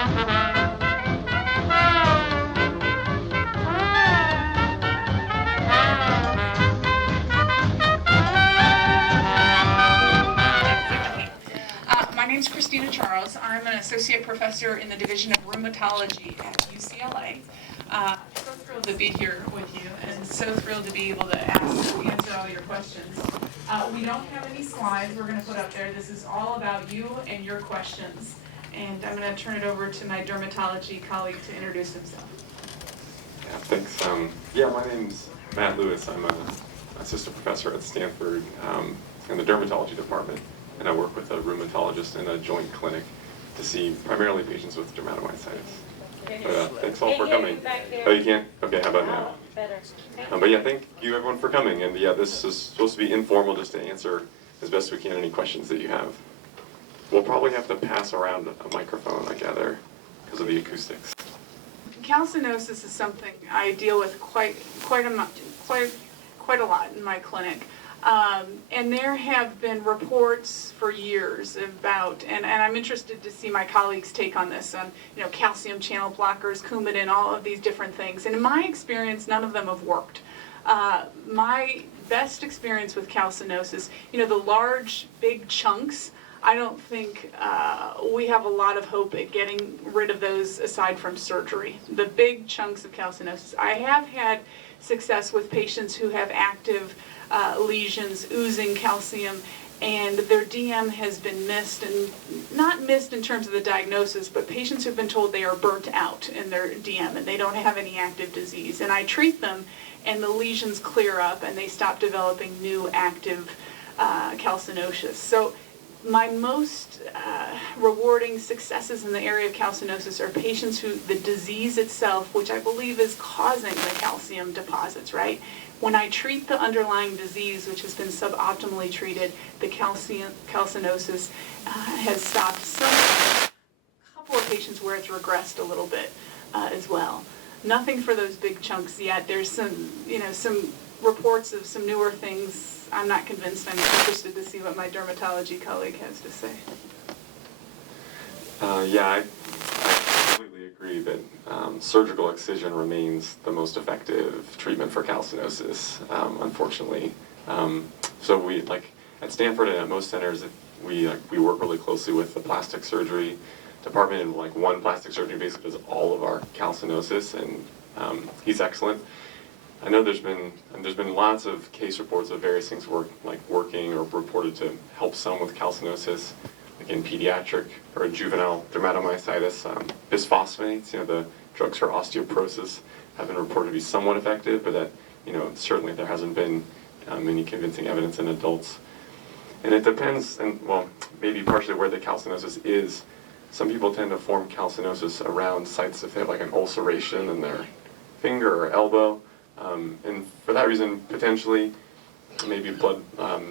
My name's Christina Charles. I'm an associate professor in the Division of Rheumatology at UCLA. So thrilled to be here with you, and so thrilled to be able to answer all your questions. We don't have any slides we're going to put up there. This is all about you and your questions. And I'm going to turn it over to my dermatology colleague to introduce himself. Yeah, thanks. My name's Matt Lewis. I'm an assistant professor at Stanford in the dermatology department, and I work with a rheumatologist in a joint clinic to see primarily patients with dermatomyositis. But thanks all for coming. Oh, you can't? Okay, how about now? But yeah, thank you everyone for coming. And yeah, this is supposed to be informal, just to answer as best we can any questions that you have. We'll probably have to pass around a microphone, I gather, because of the acoustics. Calcinosis is something I deal with quite a lot in my clinic. And there have been reports for years about, and I'm interested to see my colleagues' take on this, on calcium channel blockers, Coumadin, all of these different things. And in my experience, none of them have worked. My best experience with calcinosis, the large, big chunks, I don't think we have a lot of hope at getting rid of those aside from surgery. The big chunks of calcinosis. I have had success with patients who have active lesions oozing calcium, and their DM has been missed, and not missed in terms of the diagnosis, but patients have been told they are burnt out in their DM and they don't have any active disease. And I treat them, and the lesions clear up, and they stop developing new active calcinosis. So my most rewarding successes in the area of calcinosis are patients who the disease itself, which I believe is causing the calcium deposits, right? When I treat the underlying disease, which has been suboptimally treated, the calcinosis has stopped. A couple of patients where it's regressed a little bit as well. Nothing for those big chunks yet. There's some reports of some newer things. I'm not convinced. I'm interested to see what my dermatology colleague has to say. I completely agree that surgical excision remains the most effective treatment for calcinosis, unfortunately. So we, at Stanford and at most centers, we work really closely with the plastic surgery department, and one plastic surgeon basically does all of our calcinosis, and he's excellent. I know there's been lots of case reports of various things working or reported to help some with calcinosis, like in pediatric or juvenile dermatomyositis. Bisphosphonates, the drugs for osteoporosis, have been reported to be somewhat effective, but that certainly there hasn't been any convincing evidence in adults. And it depends, and maybe partially where the calcinosis is. Some people tend to form calcinosis around sites if they have an ulceration in their finger or elbow. And for that reason, potentially, maybe blood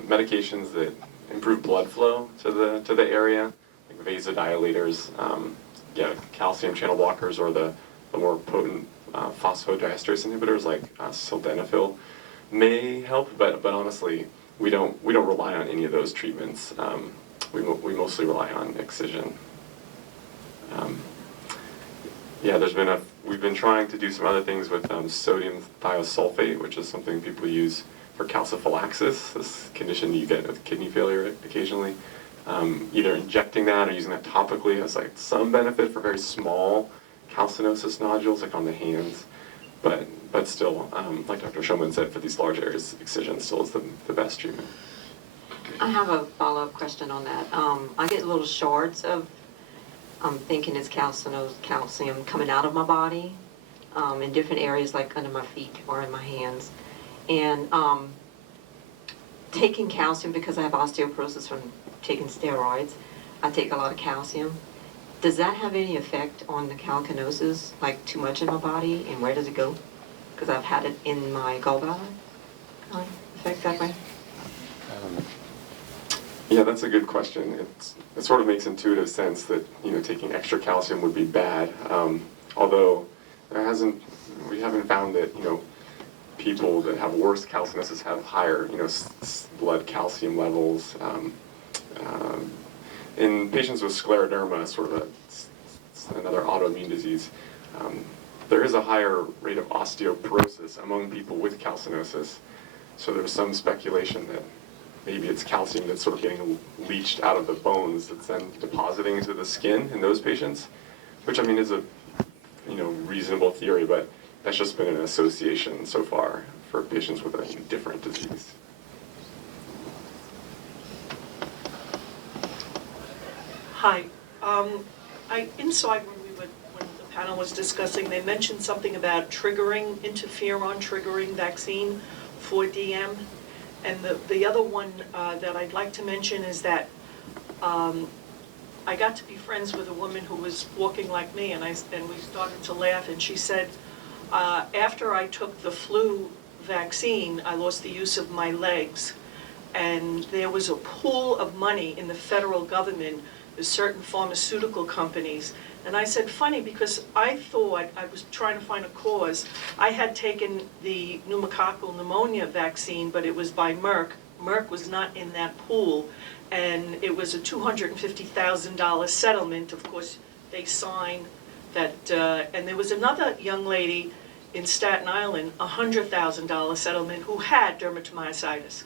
medications that improve blood flow to the area, like vasodilators, calcium channel blockers, or the more potent phosphodiesterase inhibitors like sildenafil may help. But honestly, we don't rely on any of those treatments. We mostly rely on excision. We've been trying to do some other things with sodium thiosulfate, which is something people use for calciphylaxis, this condition you get with kidney failure occasionally. Either injecting that or using that topically has some benefit for very small calcinosis nodules, on the hands. But still, like Dr. Schoeman said, for these large areas, excision still is the best treatment. I have a follow-up question on that. I get little shards of, I'm thinking it's calcium coming out of my body in different areas, like under my feet or in my hands. And taking calcium, because I have osteoporosis from taking steroids, I take a lot of calcium. Does that have any effect on the calcinosis, too much in my body, and where does it go? Because I've had it in my gallbladder. Can I affect that way? Yeah, that's a good question. It sort of makes intuitive sense that taking extra calcium would be bad. Although we haven't found that people that have worse calcinosis have higher blood calcium levels. In patients with scleroderma, sort of a another autoimmune disease, there is a higher rate of osteoporosis among people with calcinosis. So there's some speculation that maybe it's calcium that's sort of getting leached out of the bones that's then depositing into the skin in those patients, which I mean is a reasonable theory, but that's just been an association so far for patients with a different disease. Hi. Inside when the panel was discussing, they mentioned something about triggering, interferon triggering vaccine for DM. And the other one that I'd like to mention is that I got to be friends with a woman who was walking like me, and we started to laugh, and she said, after I took the flu vaccine, I lost the use of my legs. And there was a pool of money in the federal government with certain pharmaceutical companies. And I said, funny, because I thought, I was trying to find a cause. I had taken the pneumococcal pneumonia vaccine, but it was by Merck. Merck was not in that pool. And it was a $250,000 settlement. Of course, they signed that, and there was another young lady in Staten Island, $100,000 settlement, who had dermatomyositis.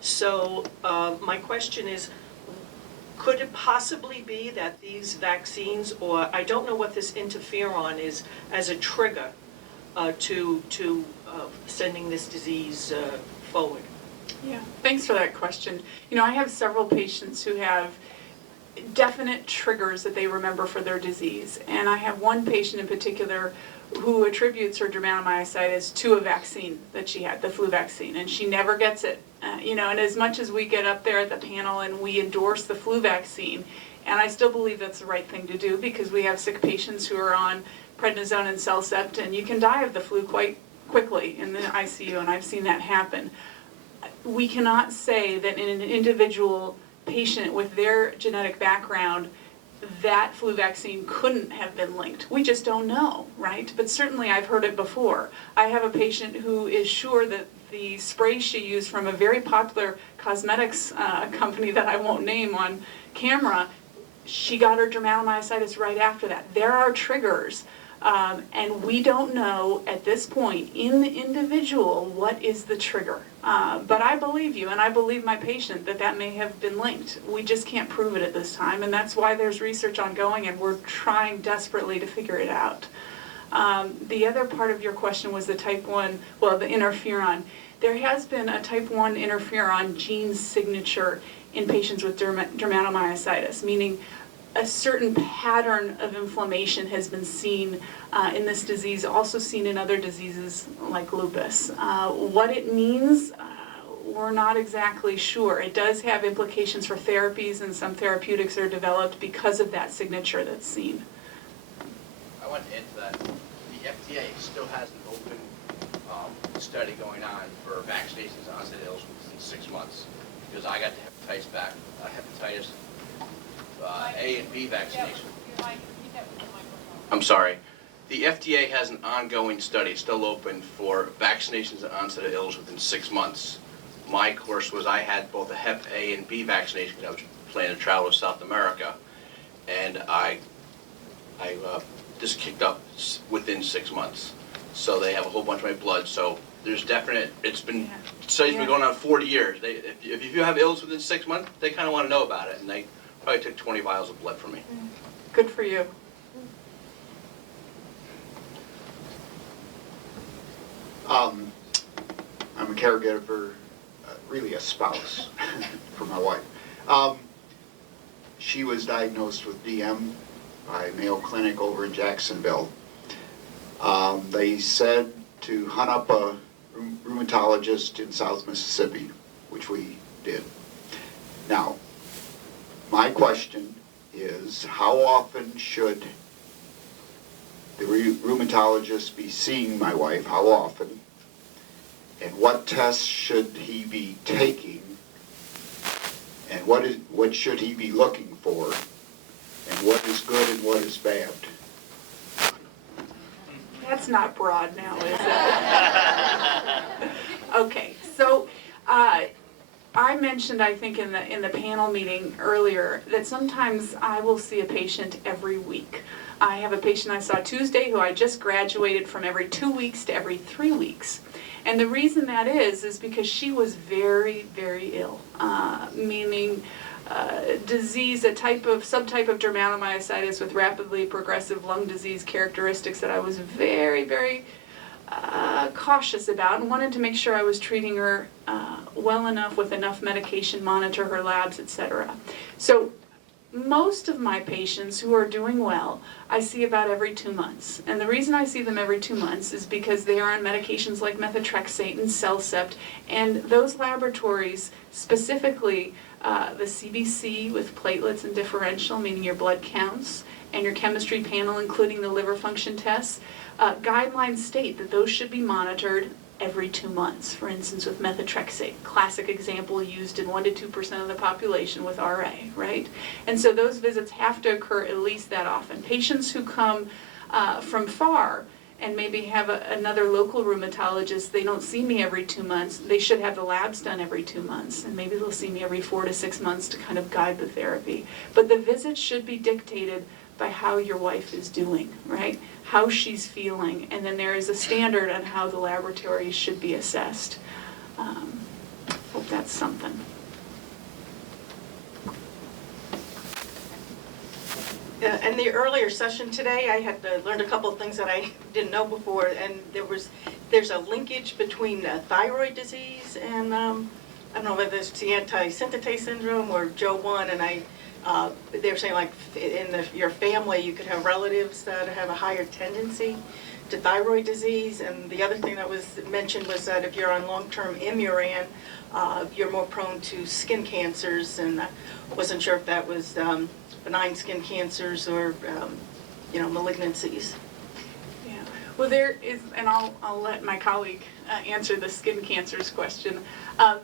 So my question is, could it possibly be that these vaccines, or I don't know what this interferon is, as a trigger to sending this disease forward? Yeah, thanks for that question. I have several patients who have definite triggers that they remember for their disease. And I have one patient in particular who attributes her dermatomyositis to a vaccine that she had, the flu vaccine, and she never gets it. And as much as we get up there at the panel and we endorse the flu vaccine, and I still believe that's the right thing to do because we have sick patients who are on prednisone and Cellcept, and you can die of the flu quite quickly in the ICU, and I've seen that happen. We cannot say that in an individual patient with their genetic background, that flu vaccine couldn't have been linked. We just don't know, right? But certainly I've heard it before. I have a patient who is sure that the spray she used from a very popular cosmetics company that I won't name on camera, she got her dermatomyositis right after that. There are triggers, and we don't know at this point in the individual what is the trigger. But I believe you, and I believe my patient that may have been linked. We just can't prove it at this time, and that's why there's research ongoing, and we're trying desperately to figure it out. The other part of your question was the type 1, the interferon. There has been a type 1 interferon gene signature in patients with dermatomyositis, meaning a certain pattern of inflammation has been seen in this disease, also seen in other diseases like lupus. What it means, we're not exactly sure. It does have implications for therapies, and some therapeutics are developed because of that signature that's seen. I want to add to that. The FDA still has an open study going on for vaccinations and onset illness within 6 months, because I got the hepatitis A and B vaccination. I'm sorry. The FDA has an ongoing study, still open, for vaccinations and onset of illness within 6 months. My course was I had both a Hep A and B vaccination because I was planning to travel to South America, and I just kicked up within 6 months. So they have a whole bunch of my blood. So there's definite. It's been studies been going on 40 years. If you have illness within 6 months, they kind of want to know about it, and they probably took 20 vials of blood from me. Good for you. I'm a caregiver, really a spouse for my wife. She was diagnosed with DM by Mayo Clinic over in Jacksonville. They said to hunt up a rheumatologist in South Mississippi, which we did. Now, my question is, how often should the rheumatologist be seeing my wife? How often? And what tests should he be taking? And what should he be looking for? And what is good and what is bad? That's not broad now, is it? Okay, so I mentioned, I think in the panel meeting earlier, that sometimes I will see a patient every week. I have a patient I saw Tuesday who I just graduated from every 2 weeks to every 3 weeks. And the reason that is because she was very, very ill, meaning disease, a subtype of dermatomyositis with rapidly progressive lung disease characteristics that I was very, very cautious about, and wanted to make sure I was treating her well enough with enough medication, monitor her labs, etc. So most of my patients who are doing well, I see about every 2 months. And the reason I see them every 2 months is because they are on medications like methotrexate and Cellcept, and those laboratories, specifically the CBC with platelets and differential, meaning your blood counts, and your chemistry panel, including the liver function tests, guidelines state that those should be monitored every 2 months. For instance, with methotrexate, classic example used in 1 to 2% of the population with RA, right? And so those visits have to occur at least that often. Patients who come from far and maybe have another local rheumatologist, they don't see me every 2 months, they should have the labs done every 2 months, and maybe they'll see me every 4 to 6 months to kind of guide the therapy. But the visits should be dictated by how your wife is doing, right? How she's feeling, and then there is a standard on how the laboratories should be assessed. Hope that's something. In the earlier session today, I had learned a couple of things that I didn't know before, and there's a linkage between thyroid disease and I don't know whether it's the anti-synthetase syndrome or JO1, and they were saying like in your family you could have relatives that have a higher tendency to thyroid disease, and the other thing that was mentioned was that if you're on long-term Imuran, you're more prone to skin cancers, and I wasn't sure if that was benign skin cancers or malignancies. Yeah. Well, there is, and I'll let my colleague answer the skin cancers question.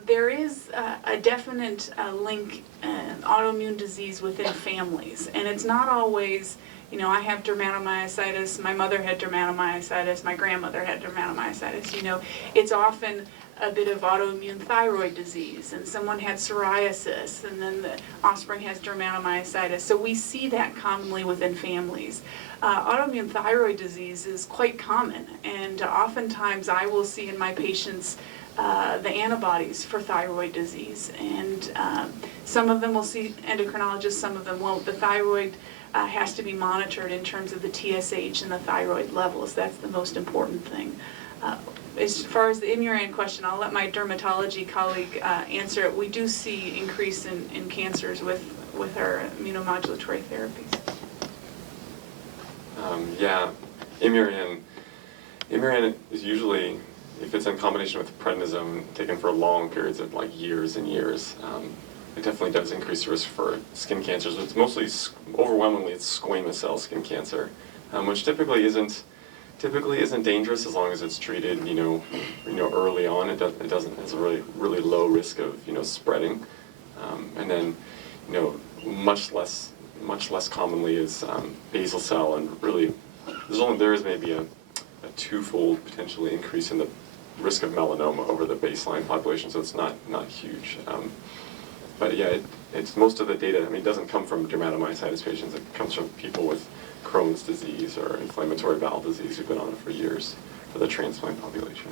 There is a definite link in autoimmune disease within families, and it's not always, I have dermatomyositis, my mother had dermatomyositis, my grandmother had dermatomyositis, it's often a bit of autoimmune thyroid disease, and someone had psoriasis, and then the offspring has dermatomyositis. So we see that commonly within families. Autoimmune thyroid disease is quite common, and oftentimes I will see in my patients the antibodies for thyroid disease, and some of them will see endocrinologists, some of them won't. The thyroid has to be monitored in terms of the TSH and the thyroid levels. That's the most important thing. As far as the Imuran question, I'll let my dermatology colleague answer it. We do see increase in cancers with our immunomodulatory therapies. Imuran is usually, if it's in combination with prednisone taken for long periods of like years and years, it definitely does increase the risk for skin cancers. It's mostly, overwhelmingly, it's squamous cell skin cancer, which typically isn't dangerous as long as it's treated, early on. It has a really low risk of, spreading, and then, much less commonly is basal cell, and really, there is maybe a twofold potentially increase in the risk of melanoma over the baseline population, so it's not huge. But yeah, it's most of the data. It doesn't come from dermatomyositis patients. It comes from people with Crohn's disease or inflammatory bowel disease who've been on it for years for the transplant population.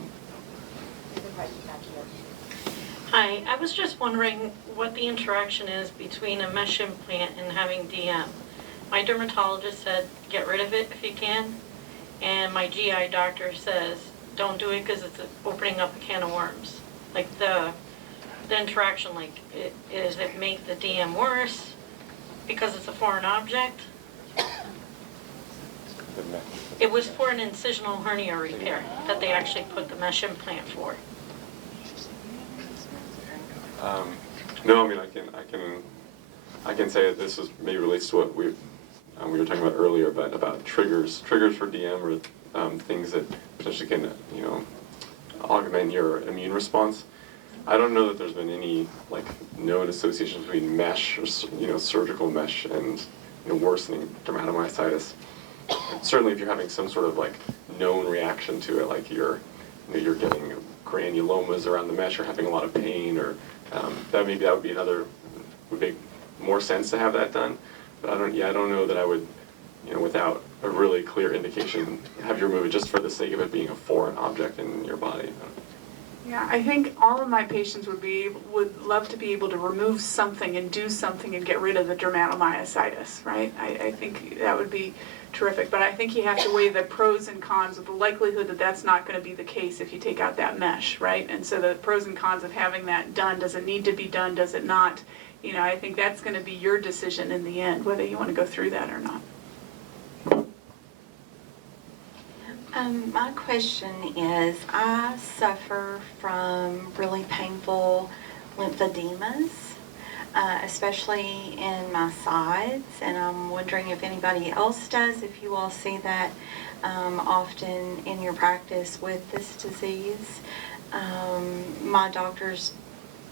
Hi, I was just wondering what the interaction is between a mesh implant and having DM. My dermatologist said get rid of it if you can, and my GI doctor says don't do it because it's opening up a can of worms. Like the interaction, does it make the DM worse because it's a foreign object? It was for an incisional hernia repair that they actually put the mesh implant for. No, I can say that this maybe relates to what we were talking about earlier, about triggers for DM, or things that potentially can augment your immune response. I don't know that there's been any known association between mesh or surgical mesh and worsening dermatomyositis. Certainly, if you're having some sort of known reaction to it, like you're getting granulomas around the mesh, or having a lot of pain, or that would be another, would make more sense to have that done. But I don't know that I would, without a really clear indication, have you remove it just for the sake of it being a foreign object in your body. Yeah, I think all of my patients would love to be able to remove something and do something and get rid of the dermatomyositis, right? I think that would be terrific, but I think you have to weigh the pros and cons of the likelihood that that's not going to be the case if you take out that mesh, right? And so the pros and cons of having that done, does it need to be done, does it not? I think that's going to be your decision in the end, whether you want to go through that or not. My question is, I suffer from really painful lymphedemas, especially in my sides, and I'm wondering if anybody else does, if you all see that often in your practice with this disease. My doctors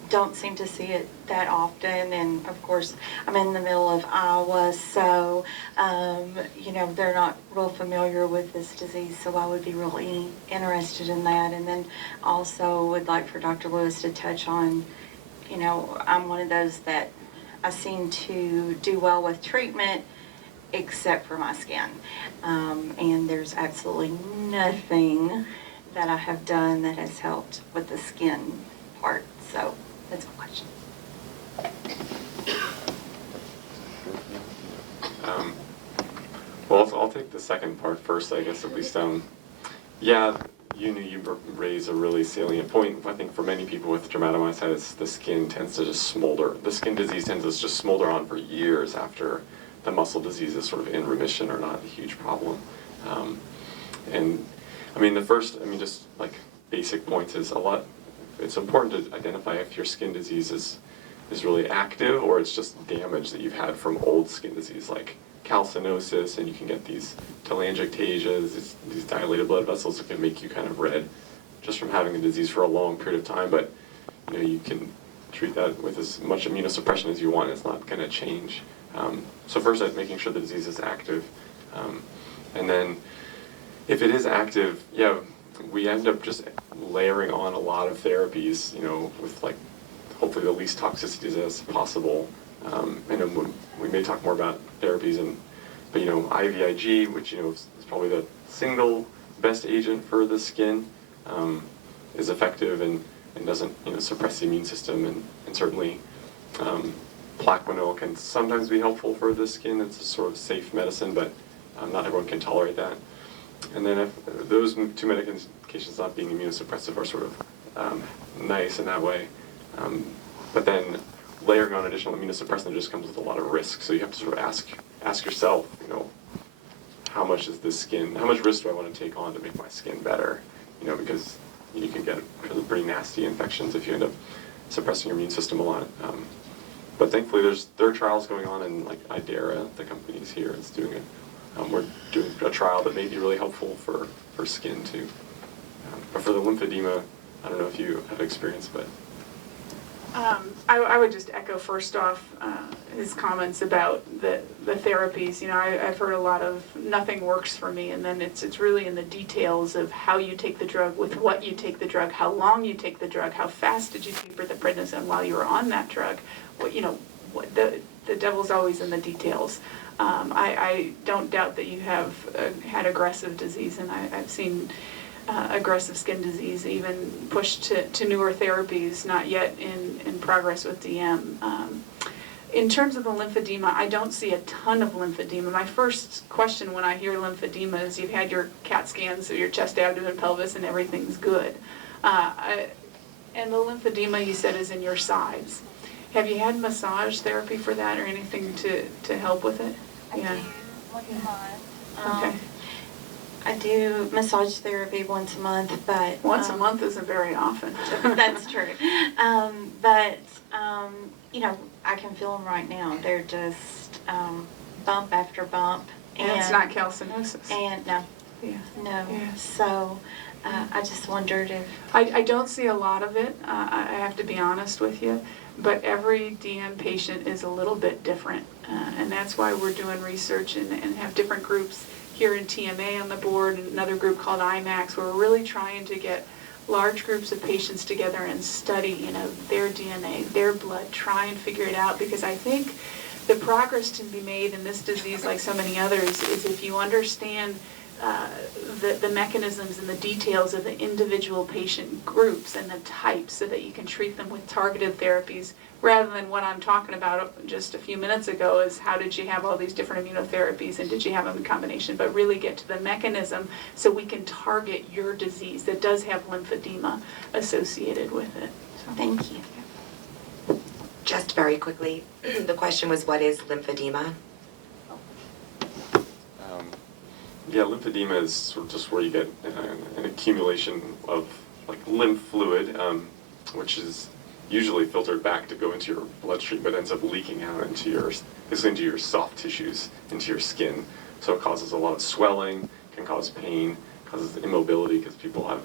don't seem to see it that often, and of course I'm in the middle of Iowa, so they're not real familiar with this disease, so I would be really interested in that. And then also would like for Dr. Lewis to touch on, I'm one of those that I seem to do well with treatment except for my skin, and there's absolutely nothing that I have done that has helped with the skin part. So that's my question. Well, I'll take the second part first, I guess, at least. Yeah, you raise a really salient point. I think for many people with dermatomyositis, the skin tends to just smolder. The skin disease tends to just smolder on for years after the muscle disease is sort of in remission or not a huge problem. And I mean, just like basic points is it's important to identify if your skin disease is really active or it's just damage that you've had from old skin disease like calcinosis, and you can get these telangiectasias, these dilated blood vessels that can make you kind of red just from having the disease for a long period of time. But you can treat that with as much immunosuppression as you want. It's not going to change. So first, making sure the disease is active, and then if it is active, we end up just layering on a lot of therapies, with like hopefully the least toxicities as possible. And we may talk more about therapies, but IVIG, which is probably the single best agent for the skin, is effective and doesn't suppress the immune system, and certainly Plaquenil can sometimes be helpful for the skin. It's a sort of safe medicine, but not everyone can tolerate that. And then if those two medications not being immunosuppressive are sort of nice in that way, but then layering on additional immunosuppressant just comes with a lot of risk. So you have to sort of ask yourself, how much risk do I want to take on to make my skin better? Because you can get pretty nasty infections if you end up suppressing your immune system a lot. But thankfully, there are trials going on, and like IDERA, the company's here, is doing it. We're doing a trial that may be really helpful for skin too. But for the lymphedema, I don't know if you have experience, but. I would just echo first off his comments about the therapies. I've heard a lot of nothing works for me, and then it's really in the details of how you take the drug, with what you take the drug, how long you take the drug, how fast did you taper the prednisone while you were on that drug. The devil's always in the details. I don't doubt that you have had aggressive disease, and I've seen aggressive skin disease even pushed to newer therapies, not yet in progress with DM. In terms of the lymphedema, I don't see a ton of lymphedema. My first question when I hear lymphedema is you've had your CAT scans of your chest, abdomen, pelvis, and everything's good. And the lymphedema you said is in your sides. Have you had massage therapy for that or anything to help with it? Yeah. Once a month. Okay. I do massage therapy once a month, but... Once a month isn't very often. That's true. I can feel them right now. They're just bump after bump. And it's not calcinosis. And no. Yeah. No. Yeah. So I just wondered if... I don't see a lot of it, I have to be honest with you, but every DM patient is a little bit different, and that's why we're doing research and have different groups here in TMA on the board, and another group called IMAX, where we're really trying to get large groups of patients together and study, their DNA, their blood, try and figure it out, because I think the progress to be made in this disease, like so many others, is if you understand the mechanisms and the details of the individual patient groups and the types, so that you can treat them with targeted therapies, rather than what I'm talking about just a few minutes ago is how did you have all these different immunotherapies and did you have them in combination, but really get to the mechanism so we can target your disease that does have lymphedema associated with it. So. Thank you. Just very quickly, the question was, what is lymphedema? Yeah, lymphedema is sort of just where you get an accumulation of like lymph fluid, which is usually filtered back to go into your bloodstream, but ends up leaking out into your soft tissues, into your skin. So it causes a lot of swelling, can cause pain, causes immobility because people have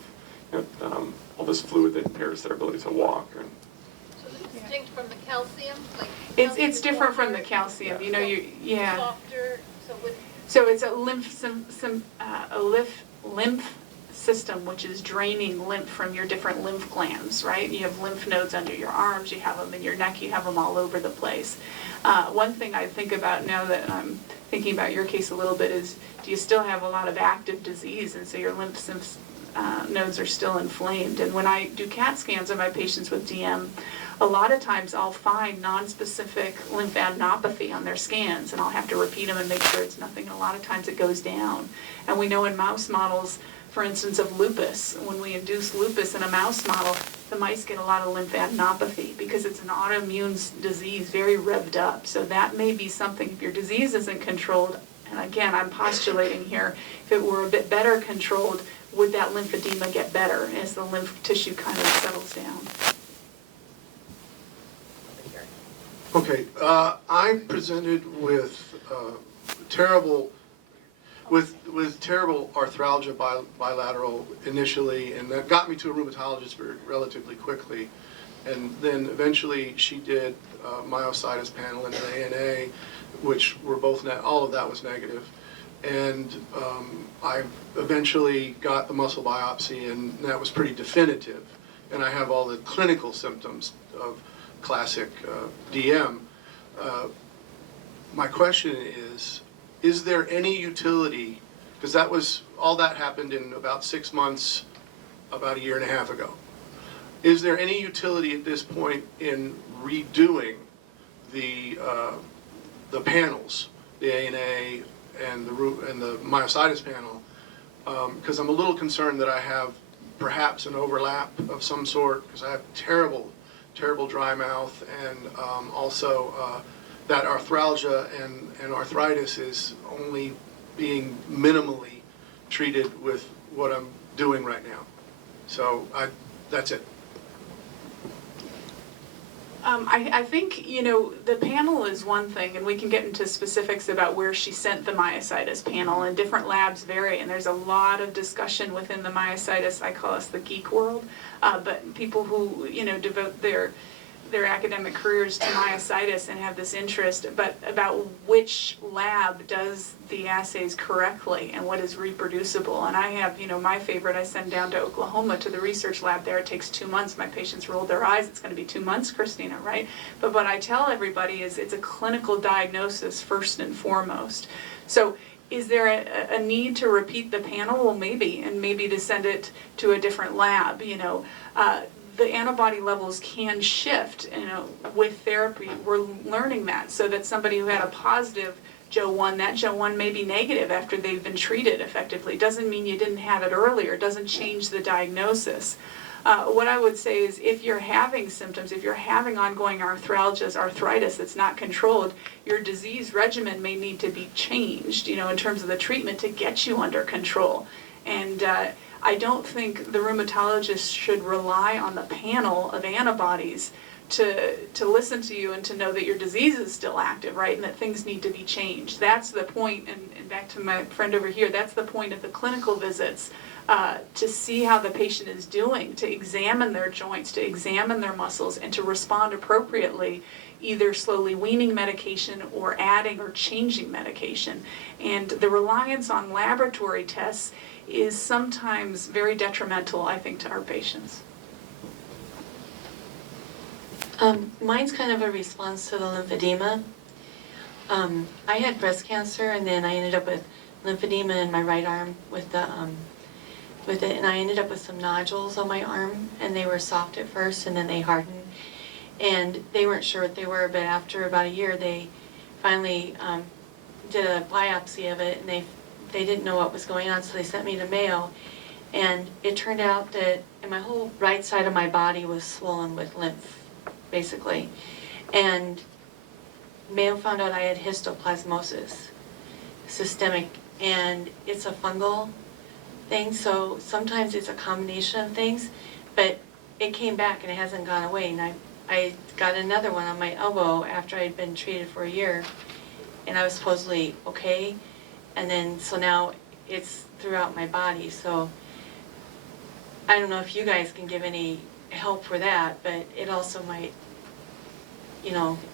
all this fluid that impairs their ability to walk. So it's distinct from the calcium? Like It's different from the water, calcium. Yeah. Softer, so with So it's a lymph system, which is draining lymph from your different lymph glands, right? You have lymph nodes under your arms, you have them in your neck, you have them all over the place. One thing I think about now that I'm thinking about your case a little bit is, do you still have a lot of active disease, and so your lymph nodes are still inflamed? And when I do CAT scans of my patients with DM, a lot of times I'll find non-specific lymphadenopathy on their scans, and I'll have to repeat them and make sure it's nothing. And a lot of times it goes down. And we know in mouse models, for instance, of lupus, when we induce lupus in a mouse model, the mice get a lot of lymphadenopathy because it's an autoimmune disease, very revved up. So that may be something, if your disease isn't controlled, and again, I'm postulating here, if it were a bit better controlled, would that lymphedema get better as the lymph tissue kind of settles down? Okay, I presented with terrible arthralgia bilateral initially, and that got me to a rheumatologist relatively quickly. And then eventually she did myositis panel and an ANA, which were both all of that was negative. And I eventually got the muscle biopsy, and that was pretty definitive. And I have all the clinical symptoms of classic DM. My question is there any utility, because all that happened in about 6 months, about a year and a half ago. Is there any utility at this point in redoing the panels, the ANA and the myositis panel? Because I'm a little concerned that I have perhaps an overlap of some sort, because I have terrible dry mouth, and also that arthralgia and arthritis is only being minimally treated with what I'm doing right now. So that's it. I think, the panel is one thing, and we can get into specifics about where she sent the myositis panel, and different labs vary, and there's a lot of discussion within the myositis, I call us the geek world, but people who, devote their academic careers to myositis and have this interest, but about which lab does the assays correctly and what is reproducible. And I have, my favorite, I send down to Oklahoma to the research lab there. It takes 2 months. My patients roll their eyes. It's going to be 2 months, Christina, right? But what I tell everybody is it's a clinical diagnosis first and foremost. So is there a need to repeat the panel? Well, maybe, and maybe to send it to a different lab, the antibody levels can shift, with therapy. We're learning that, so that somebody who had a positive JO1, that JO1 may be negative after they've been treated effectively. Doesn't mean you didn't have it earlier. Doesn't change the diagnosis. What I would say is, if you're having symptoms, if you're having ongoing arthralgias, arthritis that's not controlled, your disease regimen may need to be changed, in terms of the treatment to get you under control. And I don't think the rheumatologist should rely on the panel of antibodies to listen to you and to know that your disease is still active, right, and that things need to be changed. That's the point, and back to my friend over here, that's the point of the clinical visits, to see how the patient is doing, to examine their joints, to examine their muscles, and to respond appropriately, either slowly weaning medication or adding or changing medication. And the reliance on laboratory tests is sometimes very detrimental, I think, to our patients. Mine's kind of a response to the lymphedema. I had breast cancer, and then I ended up with lymphedema in my right arm with it, and I ended up with some nodules on my arm, and they were soft at first, and then they hardened, and they weren't sure what they were, but after about a year, they finally did a biopsy of it, and they didn't know what was going on, so they sent me to Mayo, and it turned out that my whole right side of my body was swollen with lymph, basically, and Mayo found out I had histoplasmosis, systemic, and it's a fungal thing, so sometimes it's a combination of things, but it came back and it hasn't gone away, and I got another one on my elbow after I'd been treated for a year, and I was supposedly okay, and then, so now it's throughout my body, so I don't know if you guys can give any help for that, but it also might,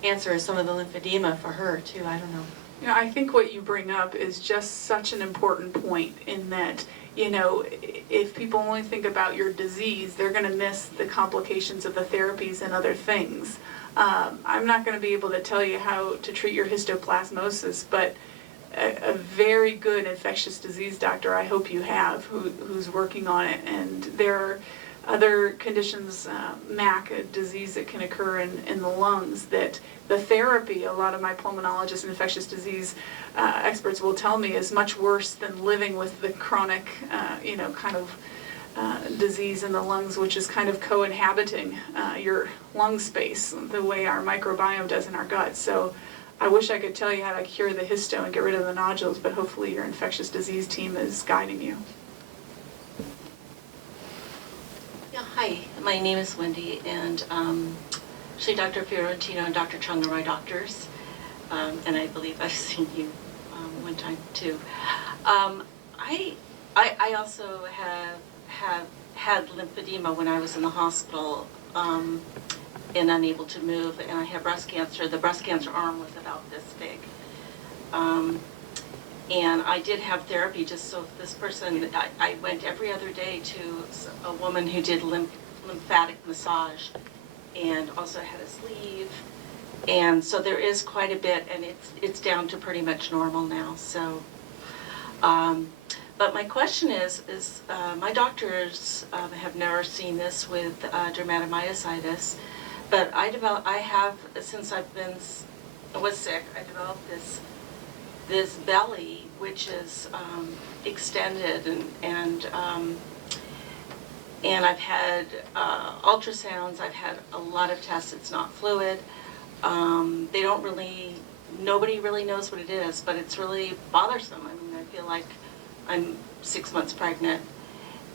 answer some of the lymphedema for her too, I don't know. I think what you bring up is just such an important point in that, if people only think about your disease, they're going to miss the complications of the therapies and other things. I'm not going to be able to tell you how to treat your histoplasmosis, but a very good infectious disease doctor, I hope you have, who's working on it. And there are other conditions, MAC, a disease that can occur in the lungs, that the therapy, a lot of my pulmonologists and infectious disease experts will tell me, is much worse than living with the chronic, disease in the lungs, which is kind of co-inhabiting your lung space the way our microbiome does in our gut. So I wish I could tell you how to cure the histo and get rid of the nodules, but hopefully your infectious disease team is guiding you. Yeah, hi, my name is Wendy, and actually Dr. Fiorentino and Dr. Chung are my doctors, and I believe I've seen you one time too. I also have had lymphedema when I was in the hospital and unable to move, and I have breast cancer. The breast cancer arm was about this big. And I did have therapy, just so this person, I went every other day to a woman who did lymphatic massage and also had a sleeve. And so there is quite a bit, and it's down to pretty much normal now. So, but my question is my doctors have never seen this with dermatomyositis, but I have, since I was sick, I developed this belly, which is extended, and I've had ultrasounds, I've had a lot of tests. It's not fluid. Nobody really knows what it is, but it's really bothersome. I mean, I feel like I'm 6 months pregnant,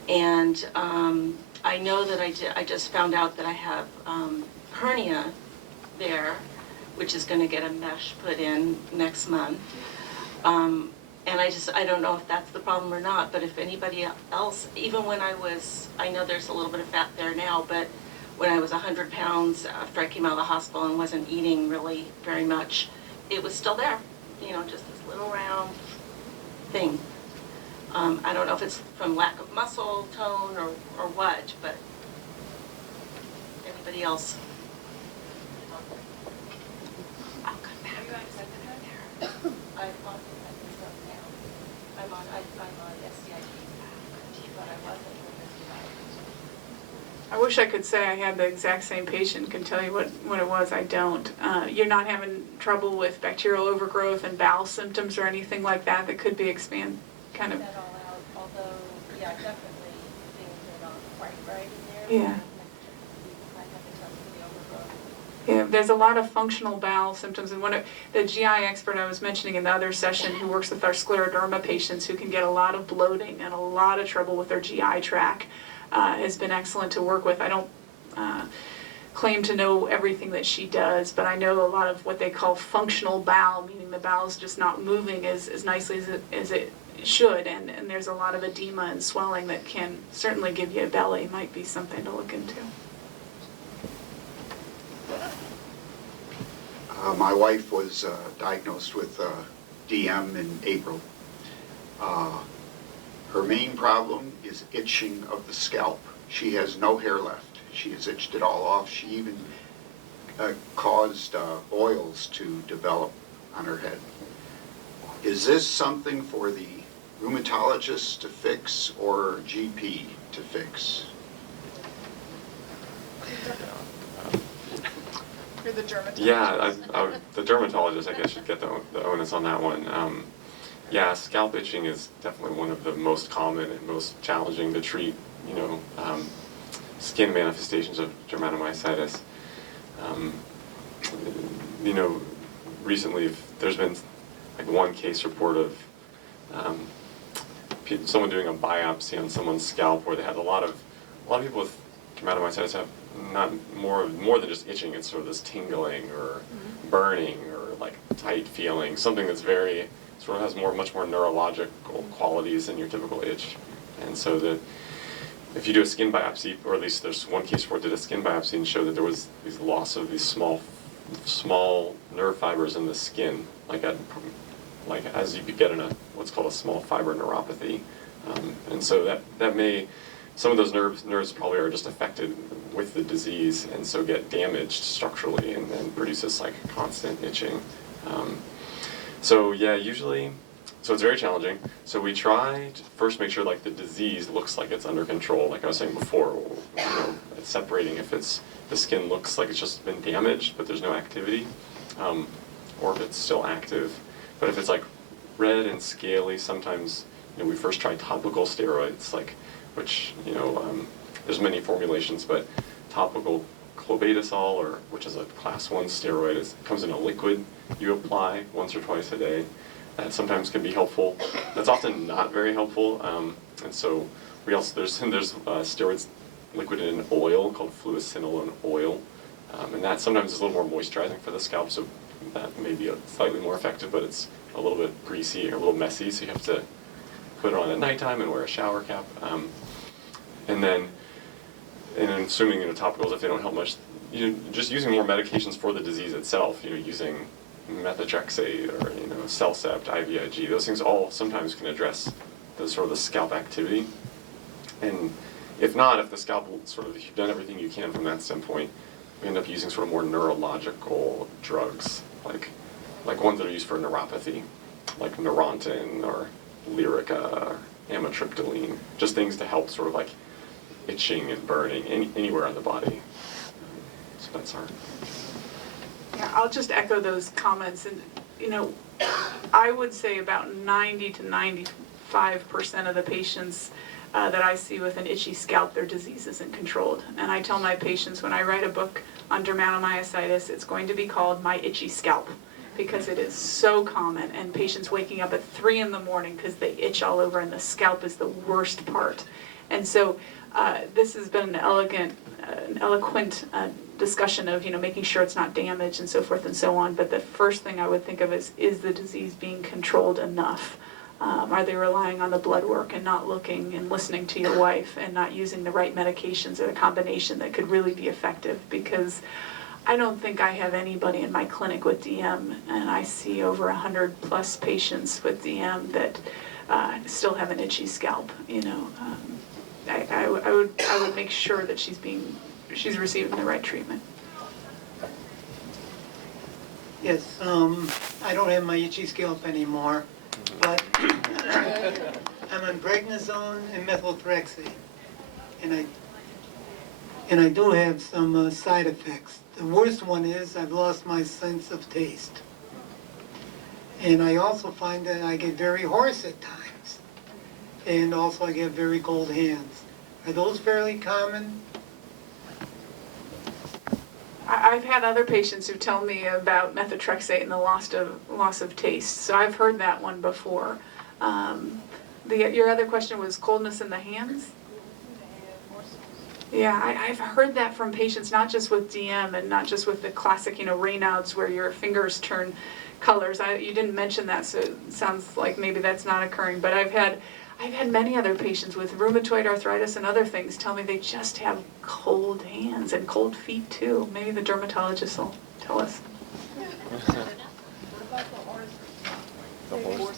and I know that I just found out that I have hernia there, which is going to get a mesh put in next month. And I don't know if that's the problem or not, but if anybody else, even when I know there's a little bit of fat there now, but when I was 100 pounds after I came out of the hospital and wasn't eating really very much, it was still there, just this little round thing. I don't know if it's from lack of muscle tone or what, but anybody else? I'll come back. I'm on SDIG, but I wasn't. I wish I could say I had the exact same patient, can tell you what it was. I don't. You're not having trouble with bacterial overgrowth and bowel symptoms or anything like that could be kind of. That all out, although, yeah, definitely things are not quite right in there. Yeah. I haven't touched the overgrowth. Yeah, there's a lot of functional bowel symptoms, and the GI expert I was mentioning in the other session who works with our scleroderma patients who can get a lot of bloating and a lot of trouble with their GI tract has been excellent to work with. I don't claim to know everything that she does, but I know a lot of what they call functional bowel, meaning the bowel's just not moving as nicely as it should, and there's a lot of edema and swelling that can certainly give you a belly. Might be something to look into. My wife was diagnosed with DM in April. Her main problem is itching of the scalp. She has no hair left. She has itched it all off. She even caused oils to develop on her head. Is this something for the rheumatologist to fix or GP to fix? You're the dermatologist. Yeah, the dermatologist, I guess, should get the onus on that one. Yeah, scalp itching is definitely one of the most common and most challenging to treat, skin manifestations of dermatomyositis. Recently there's been like one case report of someone doing a biopsy on someone's scalp where they had a lot of people with dermatomyositis have not more than just itching. It's sort of this tingling or burning or like tight feeling, something that's very sort of has much more neurological qualities than your typical itch. And so that if you do a skin biopsy, or at least there's one case where it did a skin biopsy and showed that there was these loss of these small nerve fibers in the skin, like as you get in what's called a small fiber neuropathy. And so that may, some of those nerves probably are just affected with the disease and so get damaged structurally and then produce this like constant itching. So yeah, usually, so it's very challenging. So we try to first make sure like the disease looks like it's under control. Like I was saying before, it's separating if the skin looks like it's just been damaged but there's no activity, or if it's still active. But if it's like red and scaly, sometimes we first try topical steroids, which there's many formulations, but topical clobetasol, which is a class 1 steroid, comes in a liquid you apply once or twice a day. That sometimes can be helpful. That's often not very helpful, and so there's steroids liquid in oil called fluocinolone oil, and that sometimes is a little more moisturizing for the scalp, so that may be slightly more effective, but it's a little bit greasy or a little messy, so you have to put it on at nighttime and wear a shower cap. And then assuming topicals, if they don't help much, just using more medications for the disease itself, using methotrexate or Cellcept, IVIG, those things all sometimes can address the scalp activity. And if not, if the scalp if you've done everything you can from that standpoint, we end up using sort of more neurological drugs, like ones that are used for neuropathy, like Neurontin or Lyrica or amitriptyline, just things to help sort of like itching and burning anywhere on the body. So that's our... Yeah, I'll just echo those comments, and I would say about 90 to 95% of the patients that I see with an itchy scalp, their disease isn't controlled. And I tell my patients when I write a book on dermatomyositis, it's going to be called My Itchy Scalp, because it is so common, and patients waking up at 3 in the morning because they itch all over, and the scalp is the worst part. And so this has been an eloquent discussion of making sure it's not damaged and so forth and so on. But the first thing I would think of is the disease being controlled enough? Are they relying on the blood work and not looking and listening to your wife and not using the right medications or the combination that could really be effective? Because I don't think I have anybody in my clinic with DM, and I see over 100 plus patients with DM that still have an itchy scalp. I would make sure that she's receiving the right treatment. Yes, I don't have my itchy scalp anymore, but I'm on prednisone and methotrexate, and I do have some side effects. The worst one is I've lost my sense of taste, and I also find that I get very hoarse at times, and also I get very cold hands. Are those fairly common? I've had other patients who tell me about methotrexate and the loss of taste, so I've heard that one before. Your other question was coldness in the hands? Yeah, I've heard that from patients, not just with DM and not just with the classic, Raynaud's where your fingers turn colors. You didn't mention that, so it sounds like maybe that's not occurring, but I've had many other patients with rheumatoid arthritis and other things tell me they just have cold hands and cold feet too. Maybe the dermatologist will tell us. The hoarseness.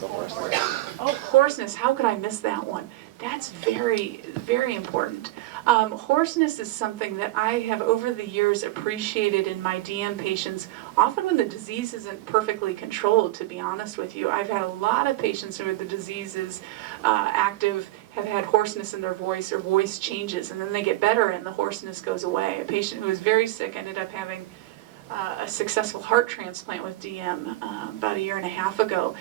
Oh, hoarseness. How could I miss that one? That's very, very important. Hoarseness is something that I have over the years appreciated in my DM patients, often when the disease isn't perfectly controlled, to be honest with you. I've had a lot of patients who the disease is active, have had hoarseness in their voice or voice changes, and then they get better and the hoarseness goes away. A patient who was very sick ended up having a successful heart transplant with DM about 1.5 years ago.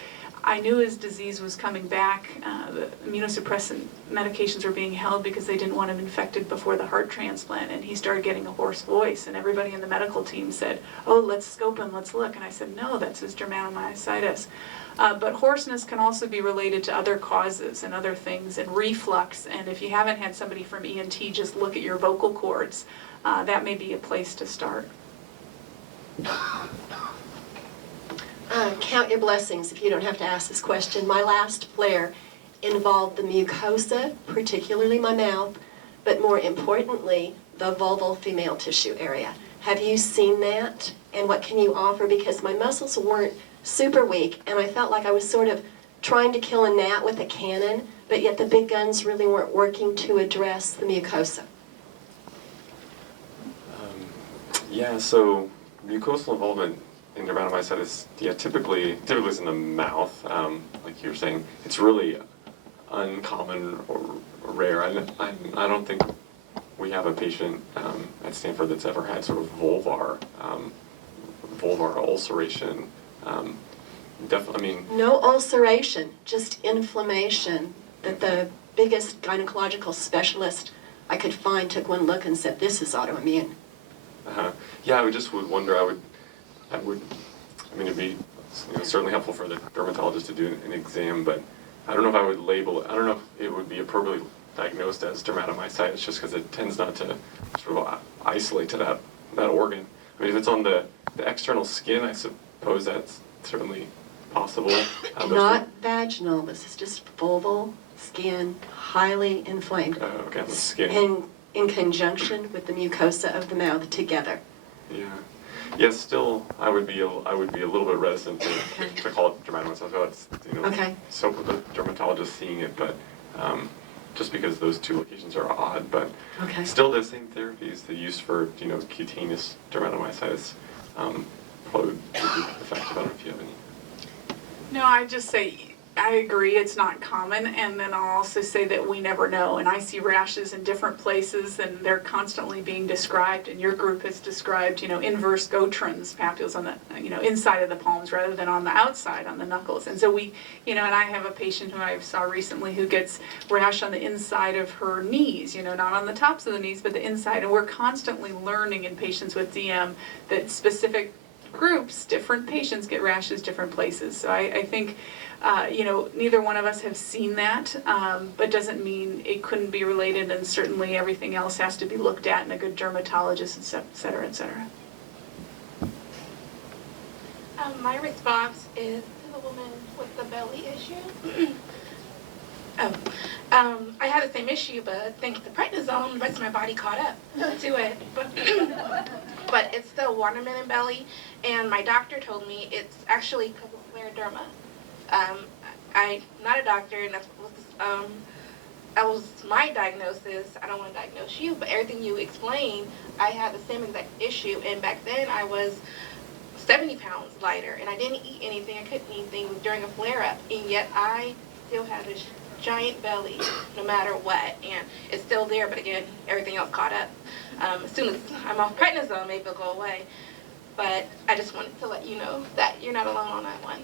I knew his disease was coming back. The immunosuppressant medications were being held because they didn't want him infected before the heart transplant, and he started getting a hoarse voice, and everybody in the medical team said, oh, let's scope him, let's look. And I said, no, that's his dermatomyositis. But hoarseness can also be related to other causes and other things, and reflux, and if you haven't had somebody from ENT just look at your vocal cords, that may be a place to start. Count your blessings if you don't have to ask this question. My last flare involved the mucosa, particularly my mouth, but more importantly, the vulval female tissue area. Have you seen that? And what can you offer? Because my muscles weren't super weak, and I felt like I was sort of trying to kill a gnat with a cannon, but yet the big guns really weren't working to address the mucosa. Yeah, so mucosal involvement in dermatomyositis, yeah, typically it's in the mouth, like you were saying. It's really uncommon or rare. I don't think we have a patient at Stanford that's ever had sort of vulvar ulceration. Definitely, I mean... No ulceration, just inflammation that the biggest gynecological specialist I could find took one look and said, this is autoimmune. Yeah, I would wonder, I mean, it'd be certainly helpful for the dermatologist to do an exam, but I don't know if I would label it, I don't know if it would be appropriately diagnosed as dermatomyositis just because it tends not to sort of isolate to that organ. I mean, if it's on the external skin, I suppose that's certainly possible. Not vaginal, this is just vulval, skin, highly inflamed. Okay, the skin. And in conjunction with the mucosa of the mouth together. Yeah. Yes, still, I would be a little bit reticent to call it dermatomyositis. It's, Okay. So for the dermatologist seeing it, but just because those two locations are odd, but Okay. still the same therapies that used for cutaneous dermatomyositis probably would be effective. I don't know if you have any. No, I just say, I agree, it's not common, and then I'll also say that we never know, and I see rashes in different places, and they're constantly being described, and your group has described, inverse Gauthrin's papules on the, inside of the palms rather than on the outside, on the knuckles, and so we, and I have a patient who I saw recently who gets rash on the inside of her knees, not on the tops of the knees, but the inside, and we're constantly learning in patients with DM that specific groups, different patients get rashes different places, so I think neither one of us have seen that, but doesn't mean it couldn't be related, and certainly everything else has to be looked at in a good dermatologist, et cetera, et cetera. My response is to the woman with the belly issue. I had the same issue, but thanks to prednisone, the rest of my body caught up to it. But it's still watermelon belly, and my doctor told me it's actually because of scleroderma. I'm not a doctor, and that was my diagnosis. I don't want to diagnose you, but everything you explained, I had the same exact issue, and back then I was 70 pounds lighter, and I didn't eat anything, I couldn't eat things during a flare-up, and yet I still had this giant belly no matter what, and it's still there, but again, everything else caught up. As soon as I'm off prednisone, maybe it'll go away, but I just wanted to let you know that you're not alone on that one.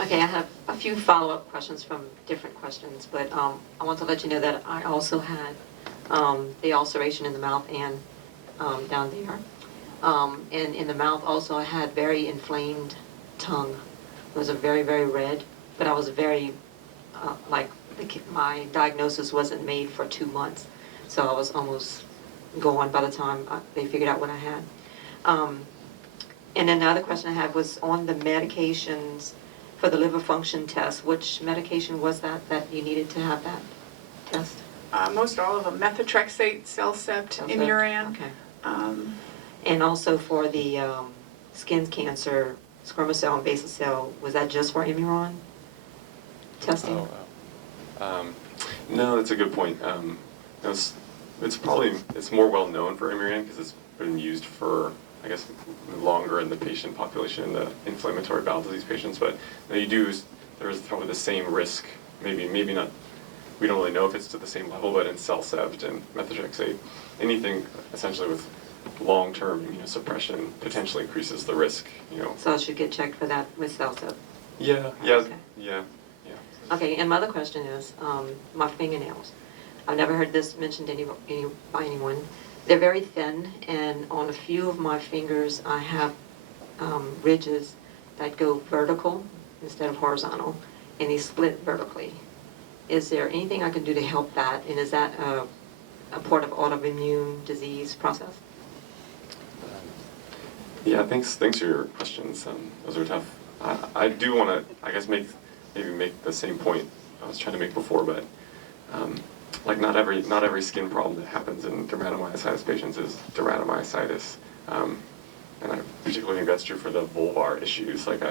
Okay, I have a few follow-up questions from different questions, but I want to let you know that I also had the ulceration in the mouth and down there. And in the mouth also I had very inflamed tongue. It was a very, very red, but I was very, my diagnosis wasn't made for 2 months. So I was almost gone by the time they figured out what I had. And then the other question I had was on the medications for the liver function test. Which medication was that you needed to have that test? Most all of them, methotrexate, Cellcept, Imuran. Okay. And also for the skin cancer, squamous cell and basal cell, was that just for immuron testing? No, that's a good point. It's more well known for Immuran because it's been used for, I guess, longer in the patient population, in the inflammatory bowel disease patients. But there's probably the same risk, maybe not. We don't really know if it's to the same level, but in CellCept and methotrexate, anything essentially with long-term immunosuppression potentially increases the risk. So I should get checked for that with CellCept? Yeah. Okay. Yeah. Okay, and my other question is, my fingernails. I've never heard this mentioned by anyone. They're very thin, and on a few of my fingers, I have ridges that go vertical instead of horizontal, and they split vertically. Is there anything I can do to help that, and is that a part of autoimmune disease process? Yeah, thanks for your questions. Those are tough. I do want to, I guess, maybe make the same point I was trying to make before, but like not every skin problem that happens in dermatomyositis patients is dermatomyositis, and I particularly think that's true for the vulvar issues. Like there